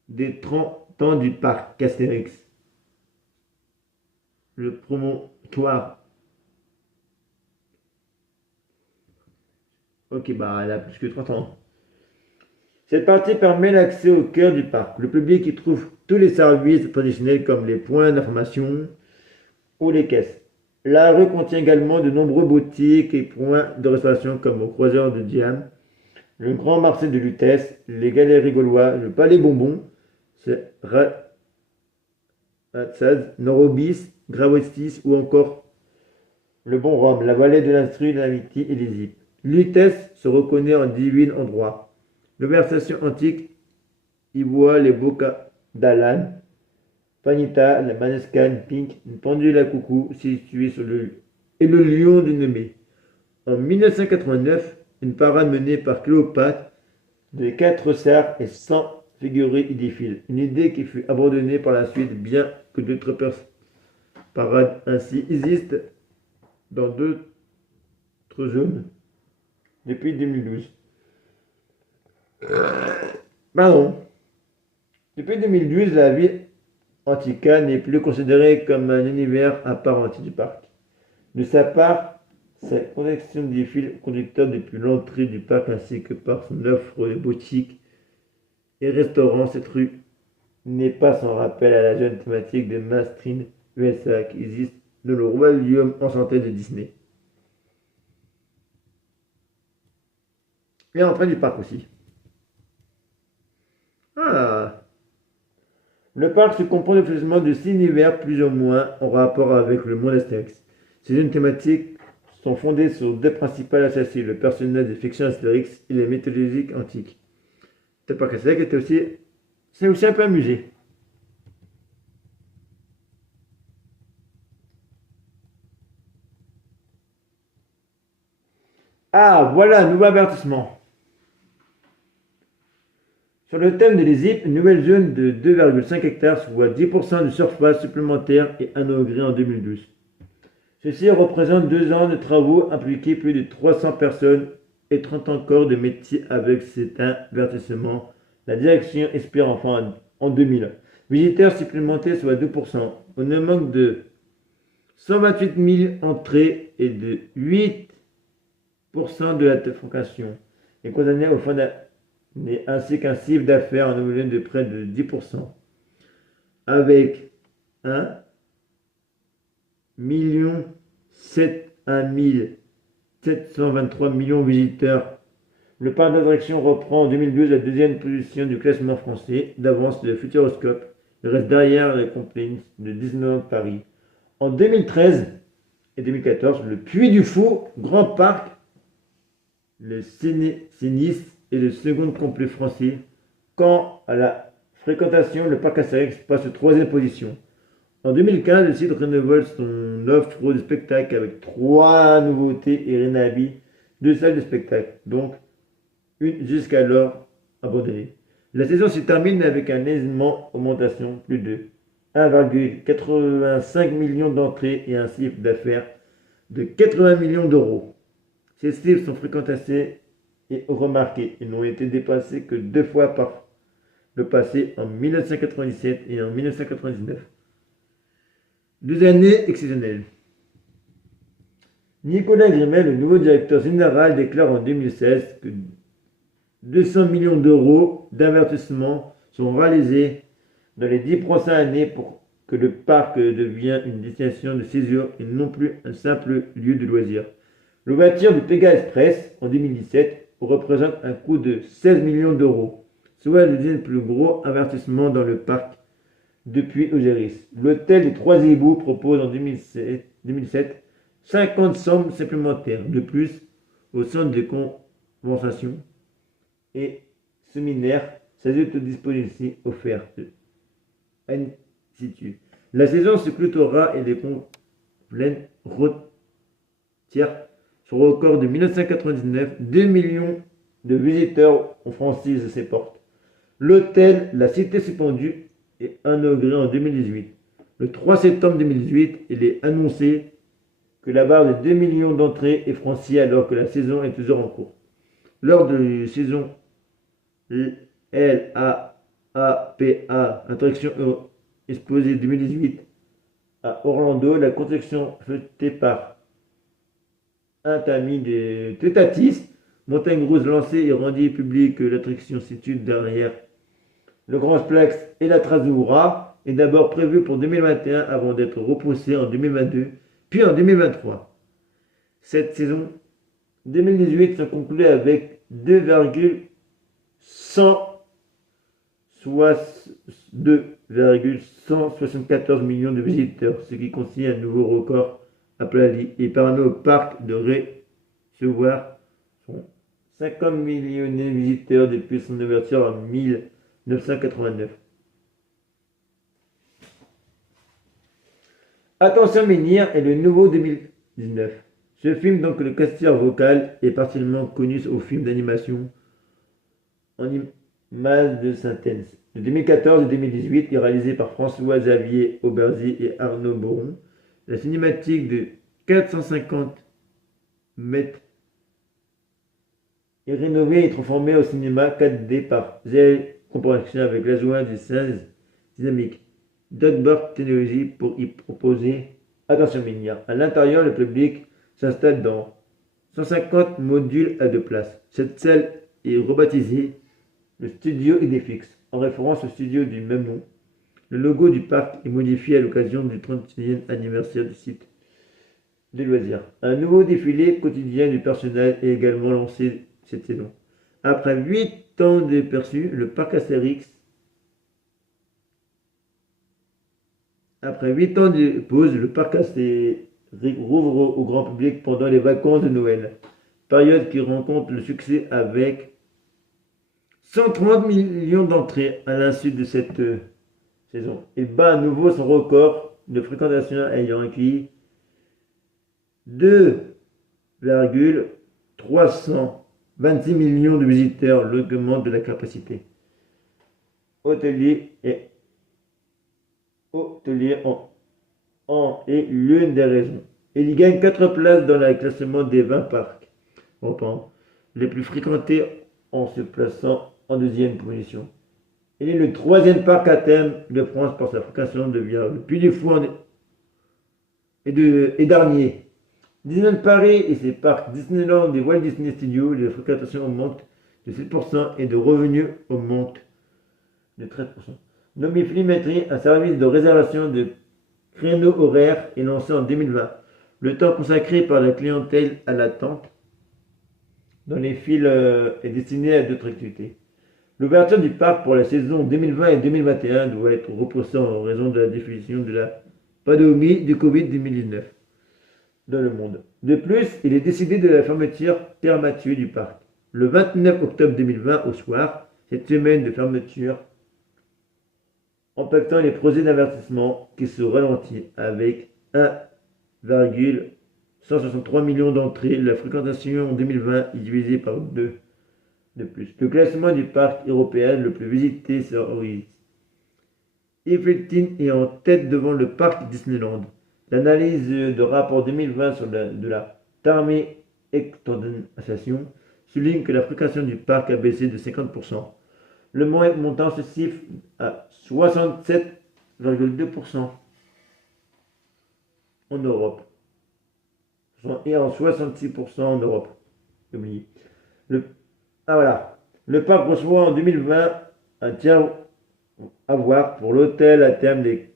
des 30 ans du parc Castérix. Le promontoire. Ok, bah elle a plus que 30 ans. Cette partie permet l'accès au cœur du parc. Le public y trouve tous les services traditionnels comme les points d'information ou les caisses. La rue contient également de nombreux boutiques et points de restauration comme au Croiseur de Diane, le Grand Marché de Lutèce, les Galeries Gaulois, le Palais Bonbon, Ratsaz, Norobis, Gravestis ou encore le Bon Rome, la vallée de l'Instru, de l'Amitié et des Ypres. Lutèce se reconnaît en divine endroit. L'Ouversation antique y voit les Boca d'Alan, Fanita, la Manescan Pink, une pendule à coucou située sur et le lion du Némée. En 1989, une parade menée par Cléopâtre de 4 cerfs et 100 figurés y défilent. Une idée qui fut abandonnée par la suite, bien que d'autres parades ainsi existent dans d'autres zones depuis 2012. Pardon. Depuis 2012, la ville Antica n'est plus considérée comme un univers à part entière du parc. De sa part, sa connexion des fils conducteurs depuis l'entrée du parc ainsi que par son offre de boutiques et restaurants, cette rue n'est pas sans rappel à la jeune thématique de Mastrin USA qui existe dans le royaume enchanté de Disney. Et l'entrée du parc aussi. Ah. Le parc se compose officiellement de 6 univers plus ou moins en rapport avec le monde Astérix. Ces zones thématiques sont fondées sur deux principales associations, le personnage de fiction Astérix et les mythologies antiques. Le parc Astérix c'est aussi un peu un musée. Ah, voilà, nouveau avertissement. Sur le thème de l'Égypte, une nouvelle zone de 2,5 hectares, soit 10% de surface supplémentaire est inaugurée en 2012. Ceci représente 2 ans de travaux impliqués plus de 300 personnes et 30 encore de métiers avec cet avertissement. La direction espère enfin en 2000 visiteurs supplémentaires soit 2%. On ne manque de 128 000 entrées et de 8% de la fréquentation. Et condamné au fin d'année ainsi qu'un chiffre d'affaires en volume de près de 10%. Avec 1 million 723 millions de visiteurs. Le parc d'attractions reprend en 2012 la deuxième position du classement français, d'avance de Futuroscope. Il reste derrière les complexes de Disneyland Paris. En 2013 et 2014, le Puy du Fou, Grand Parc, le Cénis est le second complet français. Quant à la fréquentation, le parc Astérix passe en troisième position. En 2015, le site renouvelle son offre de spectacle avec 3 nouveautés et réhabille 2 salles de spectacle, donc une jusqu'alors abandonnée. La saison se termine avec un aisement augmentation plus de 1,85 million d'entrées et un chiffre d'affaires de 80 millions d'euros. Ces chiffres sont fréquentés et remarqués. Ils n'ont été dépassés que 2 fois par le passé, en 1997 et en 1999. 2 années exceptionnelles. Nicolas Grimet, le nouveau directeur général, déclare en 2016 que 200 millions d'euros d'investissement sont réalisés dans les 10 prochaines années pour que le parc devienne une destination de séjour et non plus un simple lieu de loisirs. L'ouverture du Pégaso Express en 2017 représente un coût de 16 millions d'euros, soit le deuxième plus gros investissement dans le parc depuis Osiris. L'hôtel des Trois Égouts propose en 2007 50 chambres supplémentaires de plus au centre de convention et séminaires s'ajoutent aux dispositions offertes. La saison se clôturera et les pleines retiers son record de 1999, 2 millions de visiteurs ont franchi ses portes. L'hôtel La Cité Suspendue est inauguré en 2018. Le 3 septembre 2018, il est annoncé que la barre de 2 millions d'entrées est franchie alors que la saison est toujours en cours. Lors de la saison LAAPA, Attraction Exposée 2018 à Orlando, la construction faite par un tamis de Tetatis, Montagne Rouge lancée et rendit public que l'attraction située derrière le Grand Splex et la Trasura est d'abord prévue pour 2021 avant d'être repoussée en 2022 puis en 2023. Cette saison 2018 se conclut avec 2,174 millions de visiteurs, ce qui constitue un nouveau record à Plali et permet au parc de recevoir son 50 millions de visiteurs depuis son ouverture en 1989. Attention Menhir est le nouveau 2019. Ce film, donc le casteur vocal, est particulièrement connu au film d'animation en images de synthèse. De 2014 et 2018 est réalisé par François-Xavier Auberzi et Arnaud Boron. La cinématique de 450 mètres est rénovée et transformée au cinéma 4D par ZL Compression avec l'ajout du 16 dynamique Dogberg Technologies pour y proposer attention Menhir. À l'intérieur, le public s'installe dans 150 modules à 2 places. Cette salle est rebaptisée le studio Idéfix, en référence au studio du même nom. Le logo du parc est modifié à l'occasion du 31e anniversaire du site de loisirs. Un nouveau défilé quotidien du personnel est également lancé cette saison. Après 8 ans de perçu, le parc Astérix. Après 8 ans de pause, le parc Astérix rouvre au grand public pendant les vacances de Noël, période qui rencontre le succès avec 130 millions d'entrées à l'insu de cette saison. Il bat à nouveau son record de fréquentation ayant acquis 2,326 millions de visiteurs, l'augmentation de la capacité hôtelier en est l'une des raisons. Il y gagne 4 places dans le classement des 20 parcs. les plus fréquentés en se plaçant en deuxième position. Il est le troisième parc à thème de France par sa fréquentation, devient le Puy du Fou et dernier. Disneyland Paris et ses parcs Disneyland et Walt Disney Studios, les fréquentations augmentent de 7% et de revenus augmentent de 13%. Nomiflimetry, un service de réservation de créneaux horaires, est lancé en 2020. Le temps consacré par la clientèle à l'attente dans les files est destiné à d'autres activités. L'ouverture du parc pour la saison 2020 et 2021 doit être repoussée en raison de la diffusion de la pandémie du Covid-19 dans le monde. De plus, il est décidé de la fermeture prématurée du parc. Le 29 octobre 2020 au soir, cette semaine de fermeture impactant les projets d'investissement qui se ralentit avec 1,163 millions d'entrées. La fréquentation en 2020 est divisée par 2 de plus. Le classement du parc européen le plus visité serait Iffeltin est en tête devant le parc Disneyland. L'analyse de rapport 2020 de la Tarmy Extended Association souligne que la fréquentation du parc a baissé de 50%. Le montant se chiffre à 67,2% en Europe et en 66% en Europe. Le, voilà. Le parc reçoit en 2020 un tiers à voir pour l'hôtel à terme des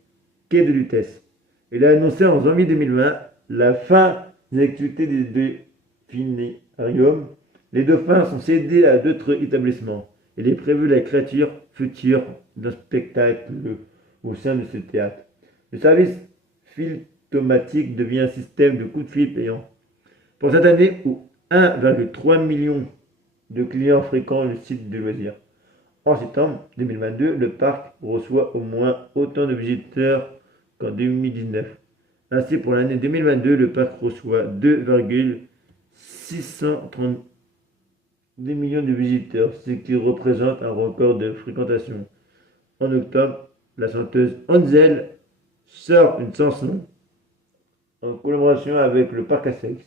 quais de Lutèce. Il a annoncé en janvier 2020 la fin des activités des delphinariums. Les dauphins sont cédés à d'autres établissements. Il est prévu la créature future d'un spectacle au sein de ce théâtre. Le service filtomatique devient un système de coups de fil payant. Pour cette année où 1,3 million de clients fréquentent le site de loisirs. En septembre 2022, le parc reçoit au moins autant de visiteurs qu'en 2019. Ainsi, pour l'année 2022, le parc reçoit 2,632 millions de visiteurs, ce qui représente un record de fréquentation. En octobre, la chanteuse Hansel sort une chanson en collaboration avec le parc Astérix.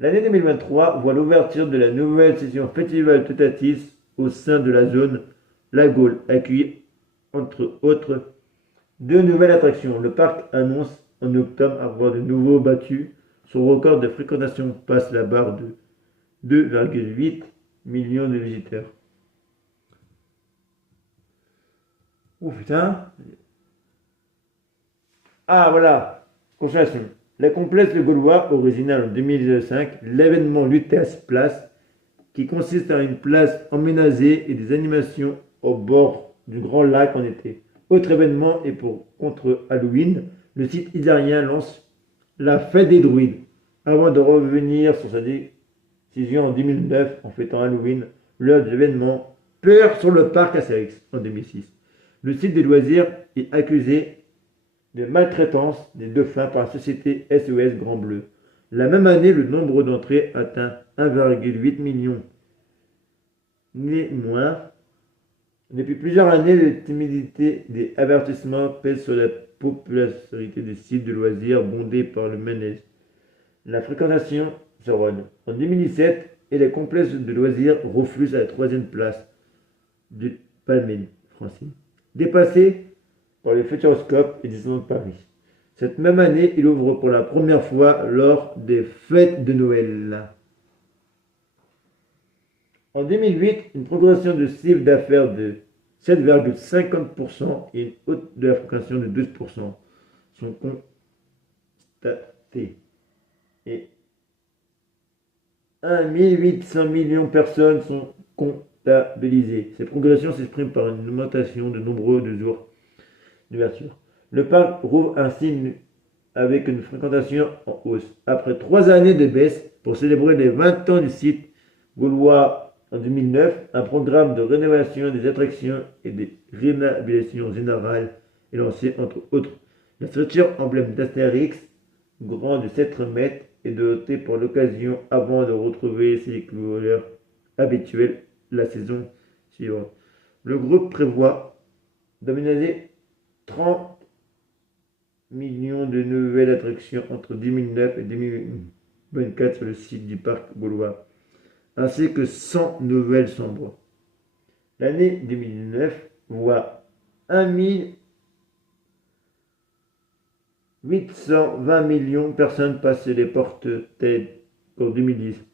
L'année 2023 voit l'ouverture de la nouvelle session Festival Totatis au sein de la zone La Gaule, accueillie entre autres 2 nouvelles attractions. Le parc annonce en octobre avoir de nouveau battu son record de fréquentation, passe la barre de 2,8 millions de visiteurs. Oh putain. Ah voilà, confirmation. La complexe Le Gaulois, originale en 2005, l'événement Lutèce Place, qui consiste à une place emménagée et des animations au bord du Grand Lac en été. Autre événement et pour contre Halloween, le site italien lance la fête des druides. Avant de revenir sur sa décision en 2009 en fêtant Halloween, lors de l'événement Peur sur le parc Astérix en 2006. Le site des loisirs est accusé de maltraitance des dauphins par la société SOS Grand Bleu. La même année, le nombre d'entrées atteint 1,8 million. Néanmoins, depuis plusieurs années, la timidité des avertissements pèse sur la popularité des sites de loisirs bondés par le Menez. La fréquentation se rôde. En 2017, et les complexes de loisirs refluent à la 3e place du palmarès français, dépassé par le Futuroscope et Disneyland Paris. Cette même année, il ouvre pour la première fois lors des fêtes de Noël. En 2008, une progression de chiffre d'affaires de 7,50% et une hausse de la fréquentation de 12% sont constatées. Et 1 800 millions de personnes sont comptabilisées. Cette progression s'exprime par une augmentation de nombre de jours d'ouverture. Le parc rouvre ainsi avec une fréquentation en hausse. Après 3 années de baisse, pour célébrer les 20 ans du site gaulois en 2009, un programme de rénovation des attractions et de réhabilitation générale est lancé, entre autres. La structure emblème d'Astérix, grand de 7 mètres, est dotée pour l'occasion avant de retrouver ses couleurs habituelles la saison suivante. Le groupe prévoit d'aménager 30 millions de nouvelles attractions entre 2009 et 2024 sur le site du parc gaulois. ainsi que 100 nouvelles chambres. L'année 2009 voit 1 820 millions de personnes passer les portes TED en 2010.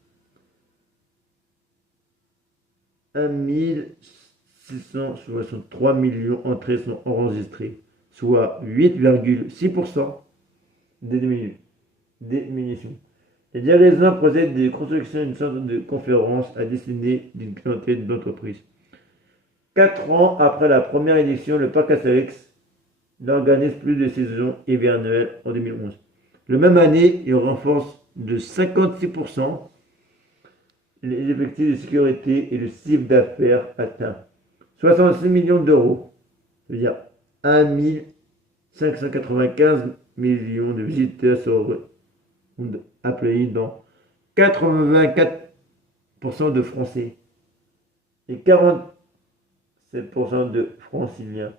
1 663 millions d'entrées sont enregistrées, soit 8,6% des diminutions. Les dirigeants procèdent de construction d'une centre de conférence à destinée d'une clientèle d'entreprises. 4 ans après la première édition, le parc Astérix n'organise plus de saison hivernale en 2011. La même année, il renforce de 56% les effectifs de sécurité et le chiffre d'affaires atteint 66 millions d'euros, c'est-à-dire 1 595 millions de visiteurs sont appelés dans 84% de Français et 47% de Franciliens.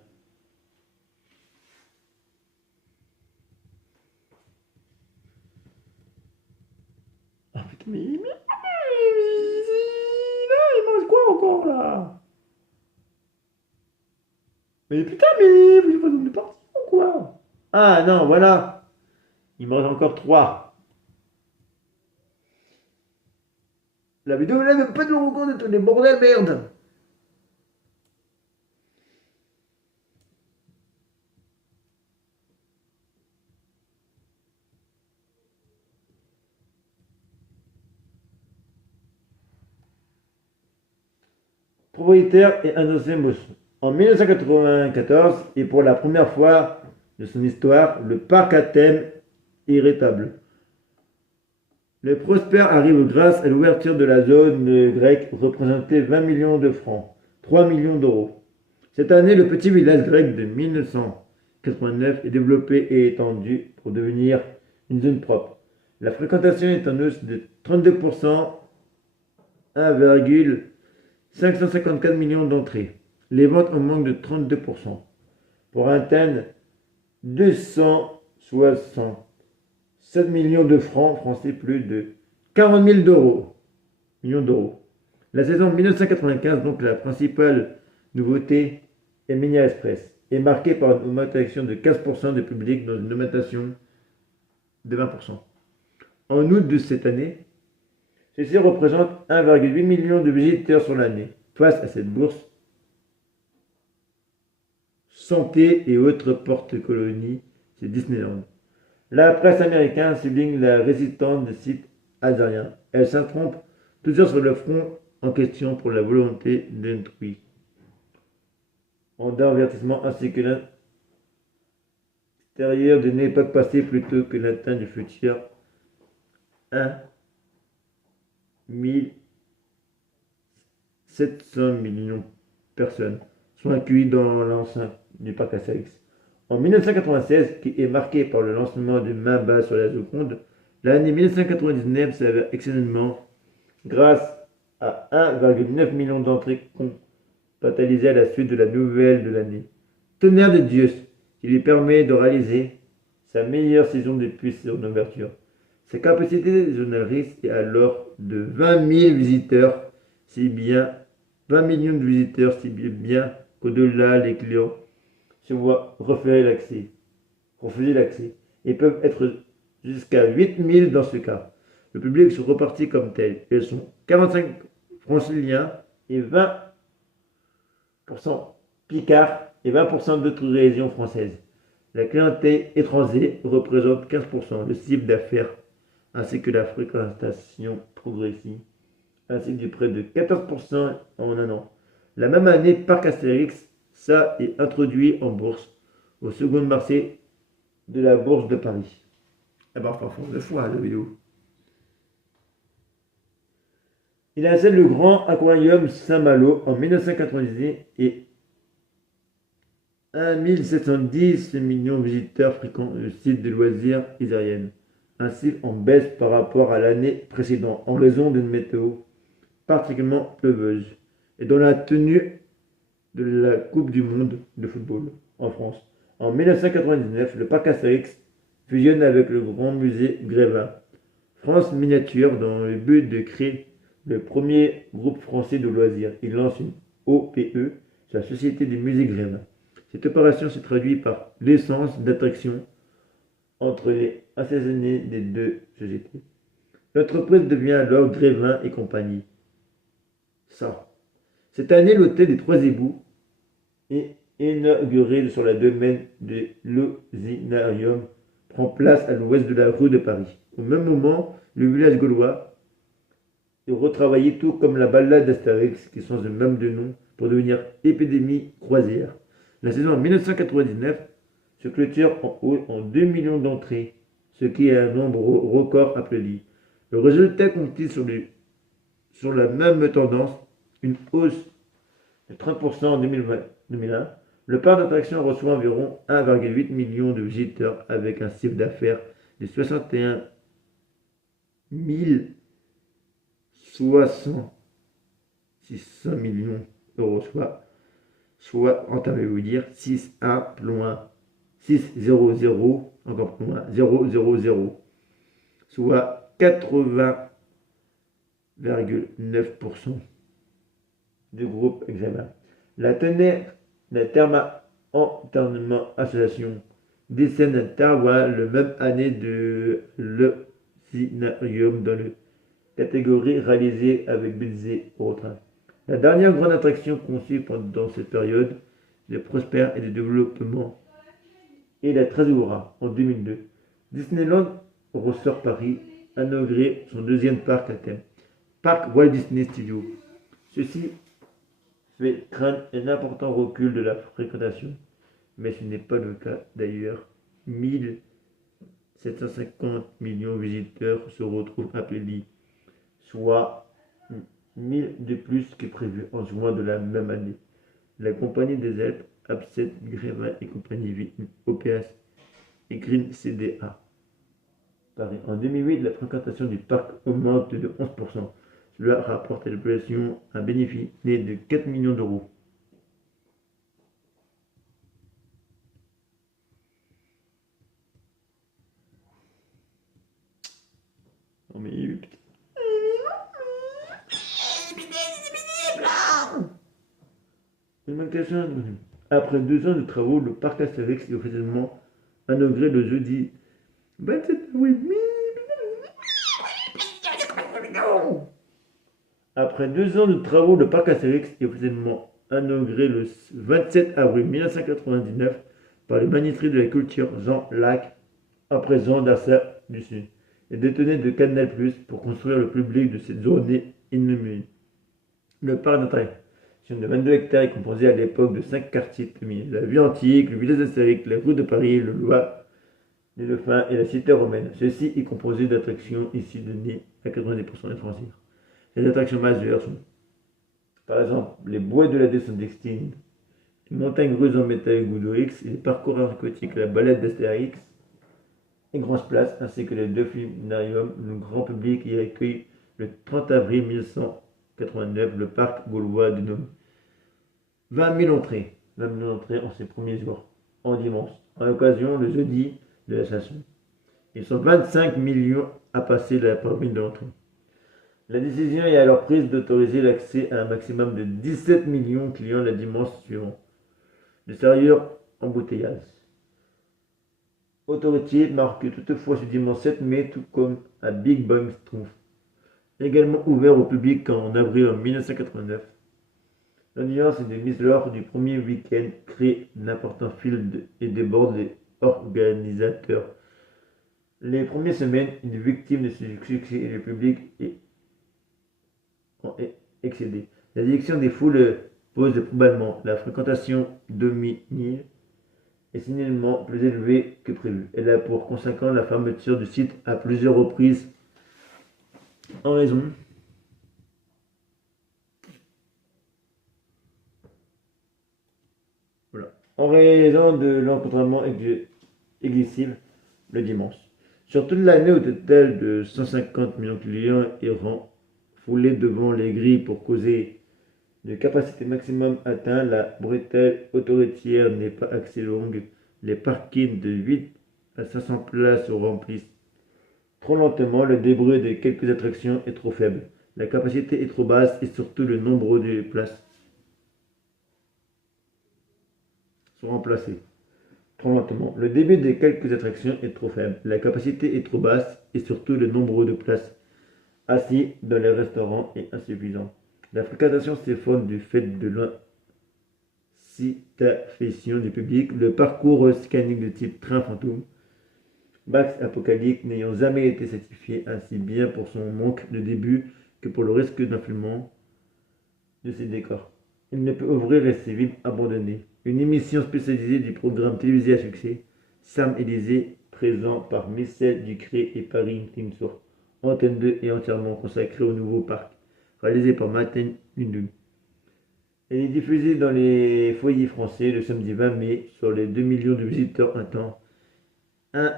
Ah putain, mais là, il mange quoi encore là? Mais putain, mais vous êtes de partir ou quoi? Ah non, voilà, il mange encore 3. La vidéo là, même pas de recours de tous les bordels, merde. Propriétaire et un ancien boss. En 1994, et pour la première fois de son histoire, le parc à thème est rétable. Le Prosper arrive grâce à l'ouverture de la zone grecque représentée 20 millions de francs, 3 millions d'euros. Cette année, le petit village grec de 1989 est développé et étendu pour devenir une zone propre. La fréquentation est en hausse de 32%, 1,554 millions d'entrées. Les ventes en manque de 32%, pour atteindre 267 millions de francs français, plus de 40 millions d'euros. La saison 1995, donc la principale nouveauté, est Mini Express, est marquée par une augmentation de 15% de public dans une augmentation de 20%. En août de cette année, ceci représente 1,8 million de visiteurs sur l'année. Face à cette bourse, santé et autres porte-colonies, c'est Disneyland. La presse américaine souligne la résistance des sites algériens. Elle s'intrompe toujours sur le front en question pour la volonté d'intrus, en d'avertissement ainsi que l'intérieur de l'époque passée plutôt que l'atteinte du futur. 1 700 millions de personnes sont accueillies dans l'enceinte du parc Astérix. En 1996, qui est marqué par le lancement de main basse sur la Joconde, l'année 1999 s'avère exceptionnellement grâce à 1,9 million d'entrées totalisées à la suite de la nouvelle de l'année. Tonnerre de Dieu, qui lui permet de réaliser sa meilleure saison depuis son ouverture. Sa capacité généraliste est alors de 20 000 visiteurs, si bien 20 millions de visiteurs, si bien qu'au-delà, les clients se voient refuser l'accès, et peuvent être jusqu'à 8 000 dans ce cas. Le public se repartit comme tel. Ils sont 45 franciliens et 20% picards et 20% d'autres régions françaises. La clientèle étrangère représente 15%, le chiffre d'affaires ainsi que la fréquentation progressive, ainsi de près de 14% en un an. La même année, Parc Astérix, ça est introduit en bourse, au second marché de la bourse de Paris. Eh ben, franchement, de fois la vidéo. Il installe le grand aquarium Saint-Malo en 1990 et 1 710 millions de visiteurs fréquentent le site de loisirs israélien, un chiffre en baisse par rapport à l'année précédente en raison d'une météo particulièrement pleuveuse et dans la tenue de la Coupe du Monde de football en France. En 1999, le parc Astérix fusionne avec le Grand Musée Grévin, France Miniature, dans le but de créer le premier groupe français de loisirs. Il lance une OPE, c'est la Société des musées Grévin. Cette opération se traduit par l'essence d'attraction entre les assaisonnés des deux sociétés. L'entreprise devient alors Grévin et compagnie. Ça. Cette année, l'hôtel des Trois Éboues est inauguré sur la domaine de l'Osinarium, prend place à l'ouest de la rue de Paris. Au même moment, le village gaulois est retravaillé tout comme la ballade d'Astérix, qui change même de nom pour devenir Épidémie Croisière. La saison 1999 se clôture en haut en 2 millions d'entrées, ce qui est un nombre record applaudi. Le résultat continue sur la même tendance, une hausse de 30% en 2020-2001. Le parc d'attractions reçoit environ 1,8 million de visiteurs avec un chiffre d'affaires de 61 600 millions d'euros, soit entendez-vous dire 6A plus loin, 600, encore plus loin, 000, soit 80,9% du groupe Examen. La Therma Entertainment Association décerne un Tarwa le même année de l'Osinarium dans la catégorie réalisée avec budget autre. La dernière grande attraction conçue pendant cette période de prospère et de développement est la Trésora en 2002. Disneyland ressort Paris a inauguré son deuxième parc à thème, Parc Walt Disney Studios. Ceci fait craindre un important recul de la fréquentation, mais ce n'est pas le cas d'ailleurs. 1750 millions de visiteurs se retrouvent appelés, soit 1000 de plus que prévu en juin de la même année. La compagnie des aides, Abset, Grévin et compagnie OPS et Green CDA. Paris. En 2008, la fréquentation du parc augmente de 11%. Cela rapporte à la population un bénéfice net de 4 millions d'euros. Non mais putain. Après 2 ans de travaux, le parc Astérix est officiellement inauguré le jeudi 27 avril. Après 2 ans de travaux, le parc Astérix est officiellement inauguré le 27 avril 1999 par le ministre de la Culture Jean Lac, à présent d'Assa du Sud, et détenu de Canal+, pour construire le public de cette journée inouïe. Le parc d'attractions de 22 hectares est composé à l'époque de 5 quartiers dominés: la ville antique, le village d'Astérix, la rue de Paris, le Loire, les Dauphins et la cité romaine. Ceci est composé d'attractions ici données à 90% étrangères. Les attractions majeures sont, par exemple, les bois de la descente d'Extine, les montagnes russes en métal Goudorix, les parcours aquatiques, la balade d'Astérix et Grande Place, ainsi que les Delphinarium. Le grand public y accueille le 30 avril 1989 le parc gaulois de Nome. 20 000 entrées en ses premiers jours, en dimanche, en l'occasion le jeudi de la station. Ils sont 25 millions à passer la permis de l'entrée. La décision est alors prise d'autoriser l'accès à un maximum de 17 millions de clients le dimanche suivant. De sérieux embouteillages. Autorité marque toutefois ce dimanche 7 mai, tout comme à Big Bang Strouf, également ouvert au public en avril 1989. L'audience est de mise lors du premier week-end crée un important fil et déborde les organisateurs. Les premières semaines, une victime de ce succès et le public ont excédé. La direction des foules pose probablement la fréquentation dominiale est signalement plus élevée que prévu. Elle a pour conséquence la fermeture du site à plusieurs reprises en raison de l'encadrement excessif le dimanche. Sur toute l'année, au total de 150 millions de clients errants foulés devant les grilles pour causer de capacité maximum atteint, la brutale autoroutière n'est pas assez longue. Les parkings de 8 à 500 places se remplissent trop lentement. Le débrouille de quelques attractions est trop faible. La capacité est trop basse et surtout le nombre de places sont remplacées trop lentement. Le débit de quelques attractions est trop faible. La capacité est trop basse et surtout le nombre de places assis dans les restaurants est insuffisant. La fréquentation s'effondre du fait de l'incitation du public. Le parcours scanning de type train fantôme Max Apocalypse n'ayant jamais été certifié ainsi bien pour son manque de début que pour le risque d'influement de ses décors. Il ne peut ouvrir et ses villes abandonnées. Une émission spécialisée du programme télévisé à succès, Sam Élysée, présent par Michel Ducré et Paris Team sur Antenne 2 est entièrement consacré au nouveau parc, réalisé par Martin Lindum. Elle est diffusée dans les foyers français le samedi 20 mai sur les 2 millions de visiteurs un temps. 1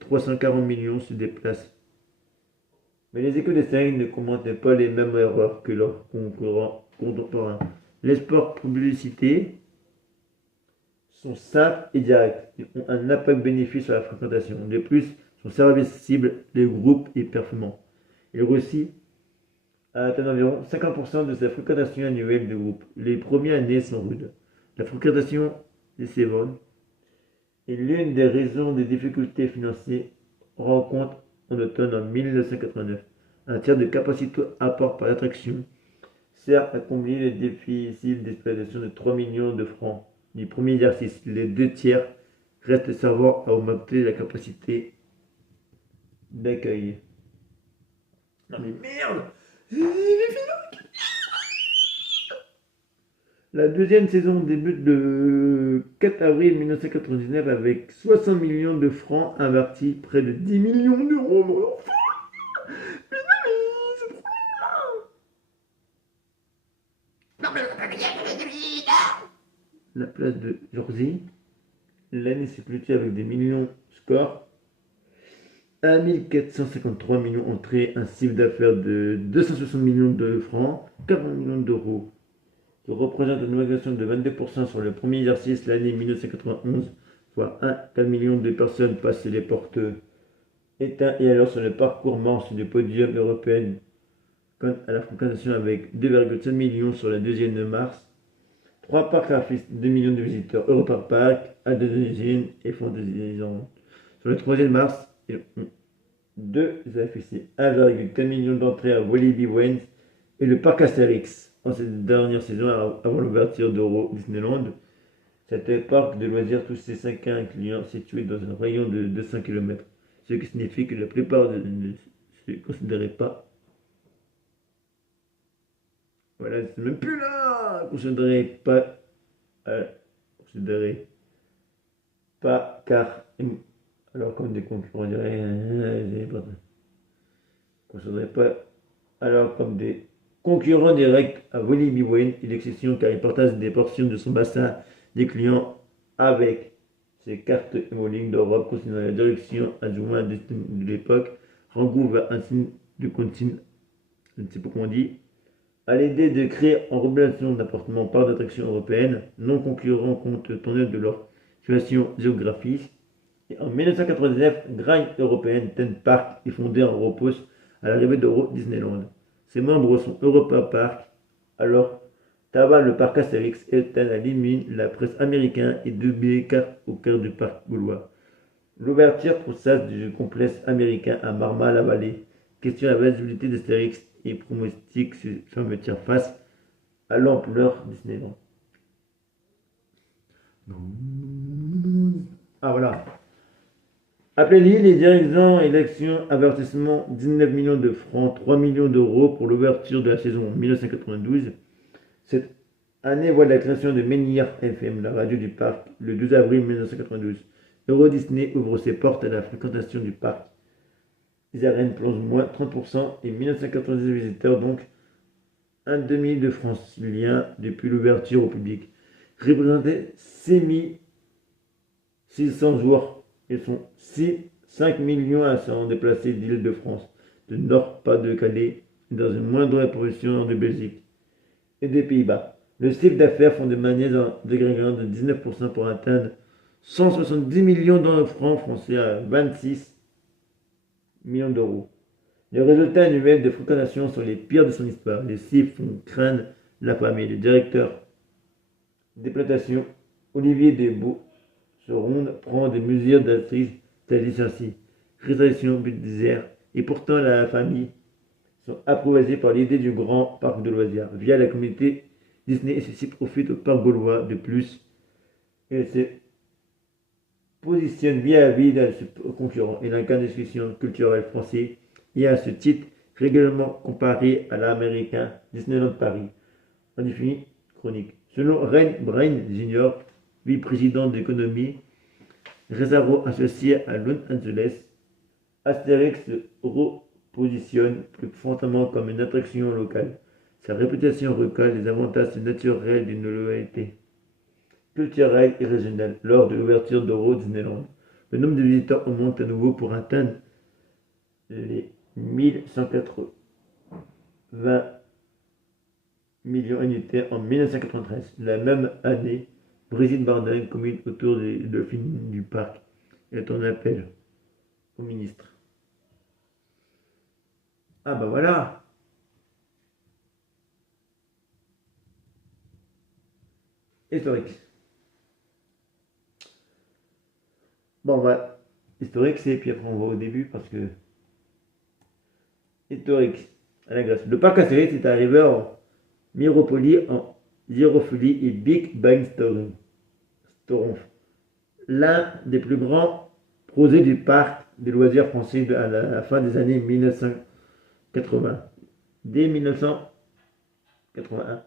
340 millions se déplacent. Mais les échos des séries ne commentaient pas les mêmes erreurs que leurs concurrents contemporains. Les sports publicités sont simples et directs. Ils ont un impact bénéfique sur la fréquentation. De plus, son service cible les groupes est performant. Il réussit à atteindre environ 50% de sa fréquentation annuelle de groupe. Les premières années sont rudes. La fréquentation s'évole est l'une des raisons des difficultés financières rencontrées en automne en 1989. Un tiers de capacité apport par attraction sert à combler les déficits d'exploitation de 3 millions de francs du premier exercice. Les 2 tiers restent servant à augmenter la capacité d'accueil. Non mais merde! La deuxième saison débute le 4 avril 1999 avec 60 millions de francs investis, près de 10 millions d'euros. Mon enfant. Mais non, mais c'est trop bien. La place de Jersey. L'année s'est clôturée avec des millions score. 1453 millions entrées, un chiffre d'affaires de 260 millions de francs, 40 millions d'euros. Ça représente une augmentation de 22% sur le premier exercice l'année 1991, soit 1,4 million de personnes passaient les portes éteints et alors sur le parcours marche du podium européen quant à la fréquentation avec 2,7 millions sur la 2e mars. 3 parcs affichent 2 millions de visiteurs, Europa Park, Adonisian et Fantasyland. Sur le 3e mars, ils ont 2 affichés 1,4 million d'entrées à Walibi Wayne et le parc Astérix. En cette dernière saison, avant l'ouverture d'Euro Disneyland, cet parc de loisirs touchait 51 clients situés dans un rayon de 200 km, ce qui signifie que la plupart ne se considéraient pas. Voilà, c'est même plus là! Considéraient pas car. Alors, comme des concurrents diraient. Considéraient pas. Alors, comme des concurrent direct à Walibi Wayne et l'exception car il partage des portions de son bassin des clients avec ses cartes hémoliques d'Europe concernant la direction adjointe de l'époque, rengoue vers un signe de consigne, je ne sais pas comment on dit, à l'idée de créer en relation d'appartements par d'attractions européennes, non concurrents compte tenu de leur situation géographique. Et en 1999, Grind European Theme Park est fondé en repose à l'arrivée d'Euro Disneyland. Ses membres sont Europa Park, alors Taval le parc Astérix, Elton à Limine, la presse américaine et 2B au cœur du parc gaulois. L'ouverture troussade du complexe américain à Marma-la-Vallée. Question la visibilité d'Astérix et pronostic fermeture face à l'ampleur Disneyland. Ah voilà. Appelez les dirigeants et l'action avertissement 19 millions de francs, 3 millions d'euros pour l'ouverture de la saison 1992. Cette année voit la création de Menhir FM, la radio du parc, le 12 avril 1992. Euro Disney ouvre ses portes à la fréquentation du parc. Les arènes plongent moins 30% et 1990 visiteurs, donc un demi de franciliens depuis l'ouverture au public. Représenté 6600 jours. Ils sont 5 millions à s'en déplacer d'Île-de-France, de Nord-Pas-de-Calais et dans une moindre proportion de Belgique et des Pays-Bas. Le chiffre d'affaires font de manière dégringolante de 19% pour atteindre 170 millions de francs français à 26 millions d'euros. Les résultats annuels de fréquentation sont les pires de son histoire. Les chiffres font craindre la famille. Le directeur d'exploitation, Olivier Desbeaux-Seronde, prend des mesures d'asile, restriction budgétaire, et pourtant la famille sont apprivoisés par l'idée du grand parc de loisirs. Via la communauté Disney, et ceci profite au parc gaulois de plus et se positionne vis-à-vis de ses concurrents. Il incarne une discussion culturelle française et à ce titre régulièrement comparé à l'américain Disneyland Paris. En défini chronique. Selon Ren Brain Jr., vice-président d'économie, réservoir associé à Los Angeles, Astérix se repositionne plus fortement comme une attraction locale. Sa réputation recolle les avantages naturels d'une localité culturelle et régionale. Lors de l'ouverture d'Euro Disneyland, le nombre de visiteurs augmente à nouveau pour atteindre les 1180 millions d'unités en 1993. La même année, Brigitte Bardin communique autour des dauphines du parc et en appel au ministre. Ah bah voilà. Historique. Bon, voilà. Historique, c'est, puis après on va au début parce que. Historique, à la Grèce. Le parc Astérix est arrivé en Myropoli, en Gyrophilie et Big Bang Storonf. L'un des plus grands projets du parc des loisirs français à la fin des années 1980. Dès 1981,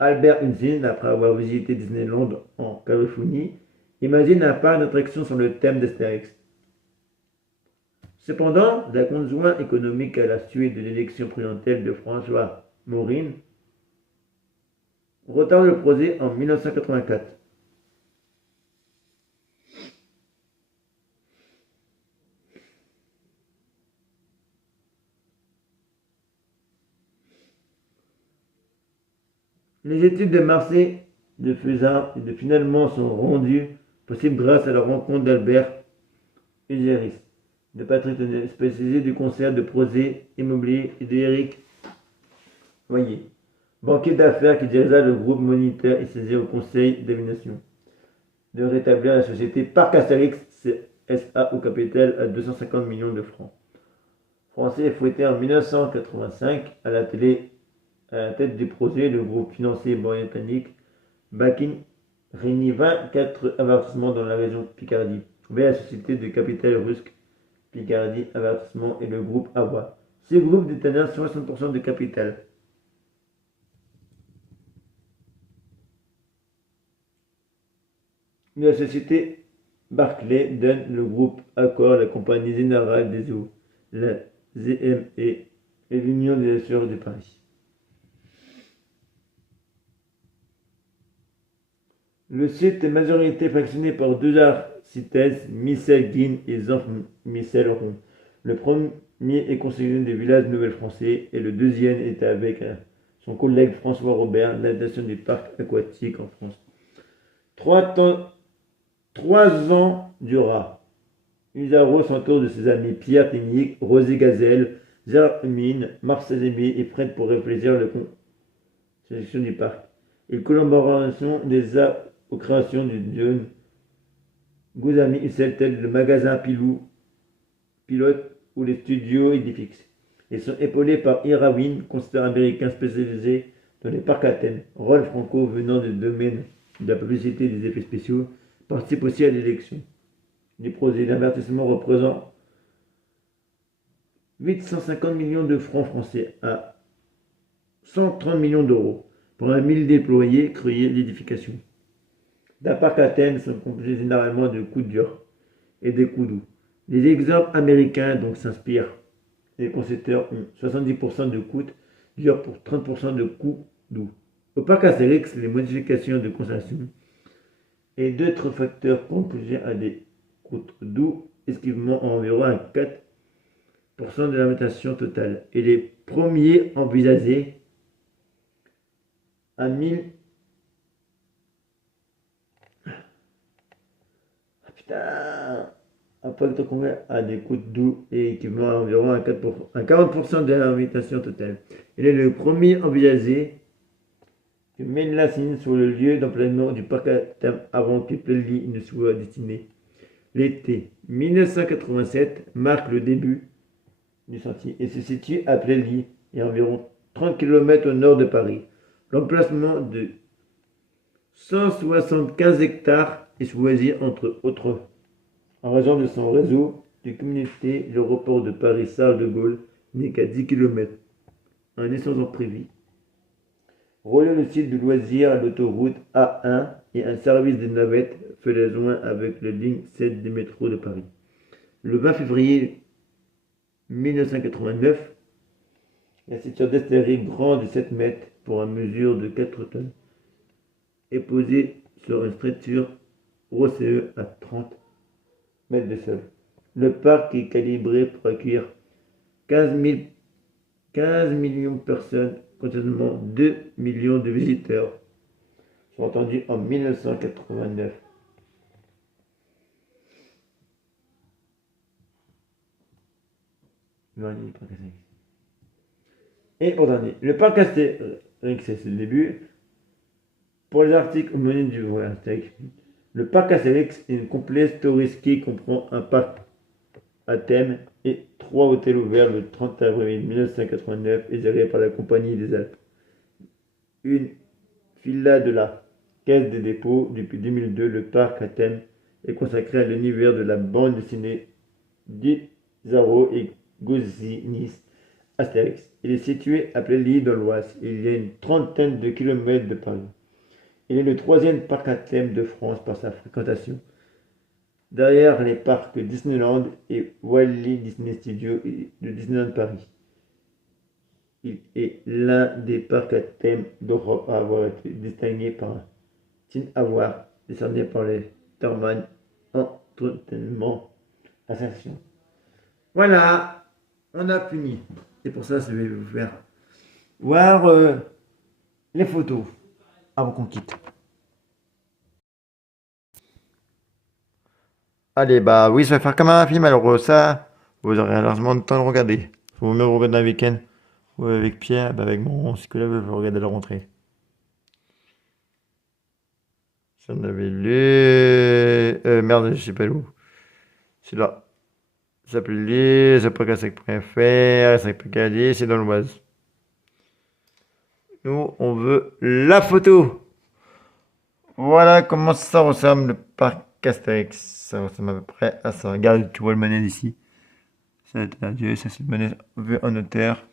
Albert Einstein, après avoir visité Disneyland en Californie, imagine un parc d'attractions sur le thème d'Astérix. Cependant, la conjointe économique à la suite de l'élection présidentielle de François Maurine retarde le projet en 1984. Les études de Marseille de Fusain et de finalement sont rendues possibles grâce à la rencontre d'Albert Ugeris, de Patrick Tonnet, spécialisé du concert de projets immobiliers, et d'Éric Voyer, banquier d'affaires qui dirigea le groupe Moniteur et saisi au conseil d'administration, de rétablir la société Parc Astérix SA au capital à 250 millions de francs. Français est fouetté en 1985 à la tête du projet, le groupe financier britannique Backing réunit 24 investissements dans la région Picardie, vers la société de capital russe Picardie Investissement et le groupe AWA. Ces groupes détenaient 60% de capital. La société Barclay donne le groupe Accor, la compagnie générale des eaux, la ZME et l'Union des assureurs de Paris. Le site est majorité fractionné par deux architectes, Michel Guin et Jean-Michel Ron. Le premier est constitué des villages nouvelle-français et le deuxième est avec son collègue François Robert, l'adaptation des parcs aquatiques en France. 3 ans dura. Usaro s'entoure de ses amis Pierre Ténique, Rosé Gazelle, Germine, Marcel Aimé et prête pour réfléchir à la construction du parc. Et collaboration des arts aux créations du John Gouzami Hussel, le magasin Pilote ou les studios Edifix. Ils sont épaulés par Irawin, constructeur américain spécialisé dans les parcs à thème. Rolf Franco, venant du domaine de la publicité et des effets spéciaux, participe aussi à l'élection. Les projets d'investissement représentent 850 millions de francs français à 130 millions d'euros pour un 1000 déployés créés l'édification. D'un parc à thème sont composés généralement de coups durs et des coups doux. Les exemples américains donc s'inspirent. Les concepteurs ont 70% de coups durs pour 30% de coups doux. Au parc Astérix, les modifications de consommation et d'autres facteurs contribuent à des coups doux, esquivement environ à 4% de l'alimentation totale. Et les premiers envisagés à 1000. Ah putain! Impact congrès a des coûts doux et équivalent à environ à 40% de l'invitation totale. Il est le premier envisagé que mène la signe sur le lieu d'emplacement du parc à thème avant que Pelly ne soit destiné. L'été 1987 marque le début du sentier et se situe à Pelly et environ 30 km au nord de Paris. L'emplacement de 175 hectares est choisi entre autres en raison de son réseau de communautés. L'aéroport de Paris-Charles de Gaulle n'est qu'à 10 km, un essence privé. Reliant le site de loisirs à l'autoroute A1 et un service de navette fait le joint avec la ligne 7 du métro de Paris. Le 20 février 1989, la structure d'Astérix grande de 7 mètres pour une mesure de 4 tonnes est posée sur une structure OCE à 30 mètres de sol. Le parc est calibré pour accueillir 15 millions de personnes, quotidiennement 2 millions de visiteurs sont entendus en 1989. Et pour dernier, le parc Astérix, c'est le début. Pour les articles au menu du Astérix, le parc Astérix est une complexe touristique qui comprend un parc à thème et 3 hôtels ouverts le 30 avril 1989 et gérés par la Compagnie des Alpes. Une villa de la Caisse des dépôts. Depuis 2002, le parc à thème est consacré à l'univers de la bande dessinée d'Isaro et Goscinny Astérix. Il est situé à Plailly dans l'Oise. Il y a une trentaine de kilomètres de Paris. Il est le troisième parc à thème de France par sa fréquentation, derrière les parcs Disneyland et Walt Disney Studios de Disneyland Paris. Il est l'un des parcs à thème d'Europe à avoir été distingué par un Tin Award décerné par les Starman Entertainment Association. Voilà, on a fini. Et pour ça, je vais vous faire voir les photos avant qu'on quitte. Allez, bah oui, ça va faire comme un film, alors ça, vous aurez largement le temps de regarder. Vous me regardez un week-end, ou avec Pierre, bah avec mon psychologue, vous regardez à la rentrée. J'en avais lu... merde, je sais pas où. C'est là. Ça s'appelle zapodcast.fr, c'est dans l'Oise. Nous, on veut la photo. Voilà comment ça ressemble le parc Astérix. Ça ressemble à peu près à ça. Regarde, tu vois le manège ici. Ça, c'est le manège vu en hauteur.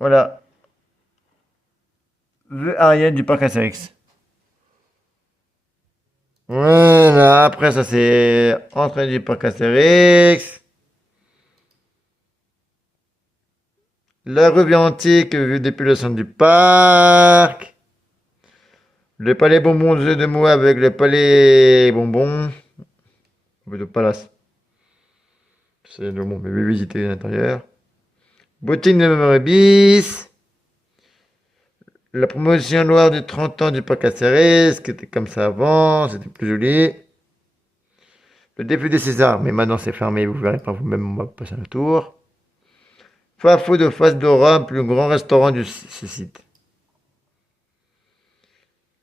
Voilà. Vue arrière du parc Astérix. Voilà, après ça c'est entrée du parc Astérix. La revue antique vue depuis le centre du parc. Le palais bonbon de jeu de mots avec le palais bonbon. Le palace. C'est le bon, mais je vais visiter l'intérieur. Boutique de mémoire bis. La promotion noire du 30 ans du parc Astérix, qui était comme ça avant, c'était plus joli. Le défilé des Césars, mais maintenant c'est fermé, vous verrez par vous-même, on va passer un tour. Fafou de Face d'Ora, plus grand restaurant du site.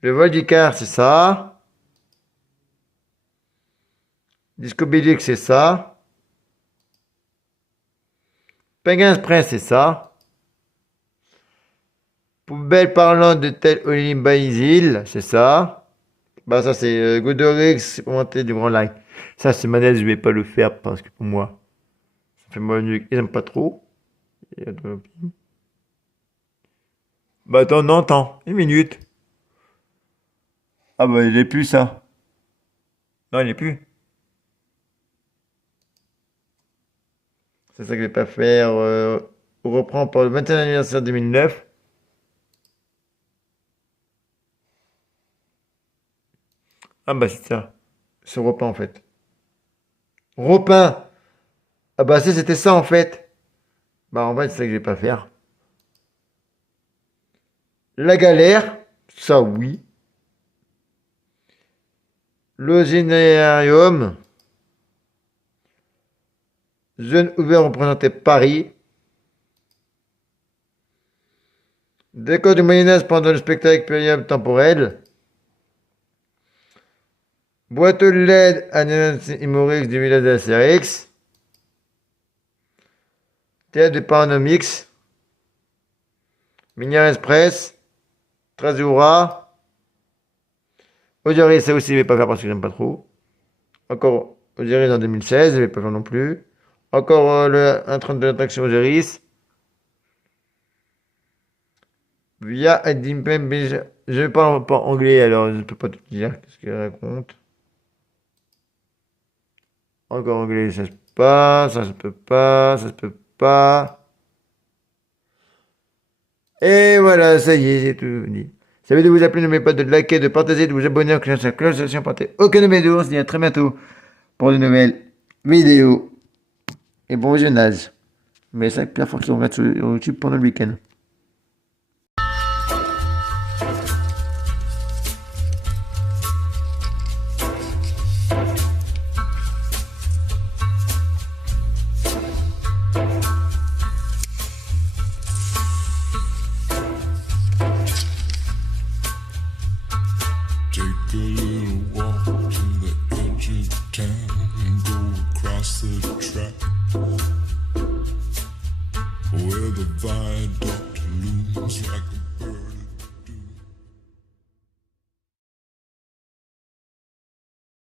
Le vol d'Icar, c'est ça. Disco Bélix, c'est ça. Penguin Express, c'est ça. Poubelle parlante de tel Olim Baïsil, c'est ça. Bah ça c'est Godorix, monté du Grand Lac. Ça c'est manège, je vais pas le faire parce que pour moi, ça fait moi ils aiment pas trop. Bah attends, non, attends, une minute. Ah bah il est plus ça. Non, il est plus. C'est ça que je vais pas faire. On reprend pour le 21e anniversaire 2009. Ah bah c'est ça. Ce repas en fait. Repas. Ah bah c'était ça en fait. Bah en fait c'est ça que je vais pas faire. La galère, ça oui. Le Générium, zone ouverte représentait Paris. Décor du Moyen-Âge pendant le spectacle période temporel. Boîte LED annonce humorique du village de la CRX. Théâtre de Paranomix. Minière Express. Trasura. Osiris, ça aussi, je vais pas faire parce que j'aime pas trop. Encore Osiris en 2016, je vais pas faire non plus. Encore un train de l'attraction Osiris. Via Edimpem, je parle pas anglais alors je ne peux pas tout dire. Qu'est-ce qu'il raconte? Encore anglais, ça se peut pas, ça se peut pas, ça se peut pas. Et voilà, ça y est, j'ai tout dit. Ça veut dire de vous appeler, n'oubliez pas de liker, de partager, de vous abonner à la cloche de pour rater aucune de mes vidéos. On se dit à très bientôt pour de nouvelles vidéos. Et bon visionnage. Mais ça, il faut qu'ils regarde sur YouTube pendant le week-end. Take a little walk to the edge of town and go across the track where the viaduct looms like a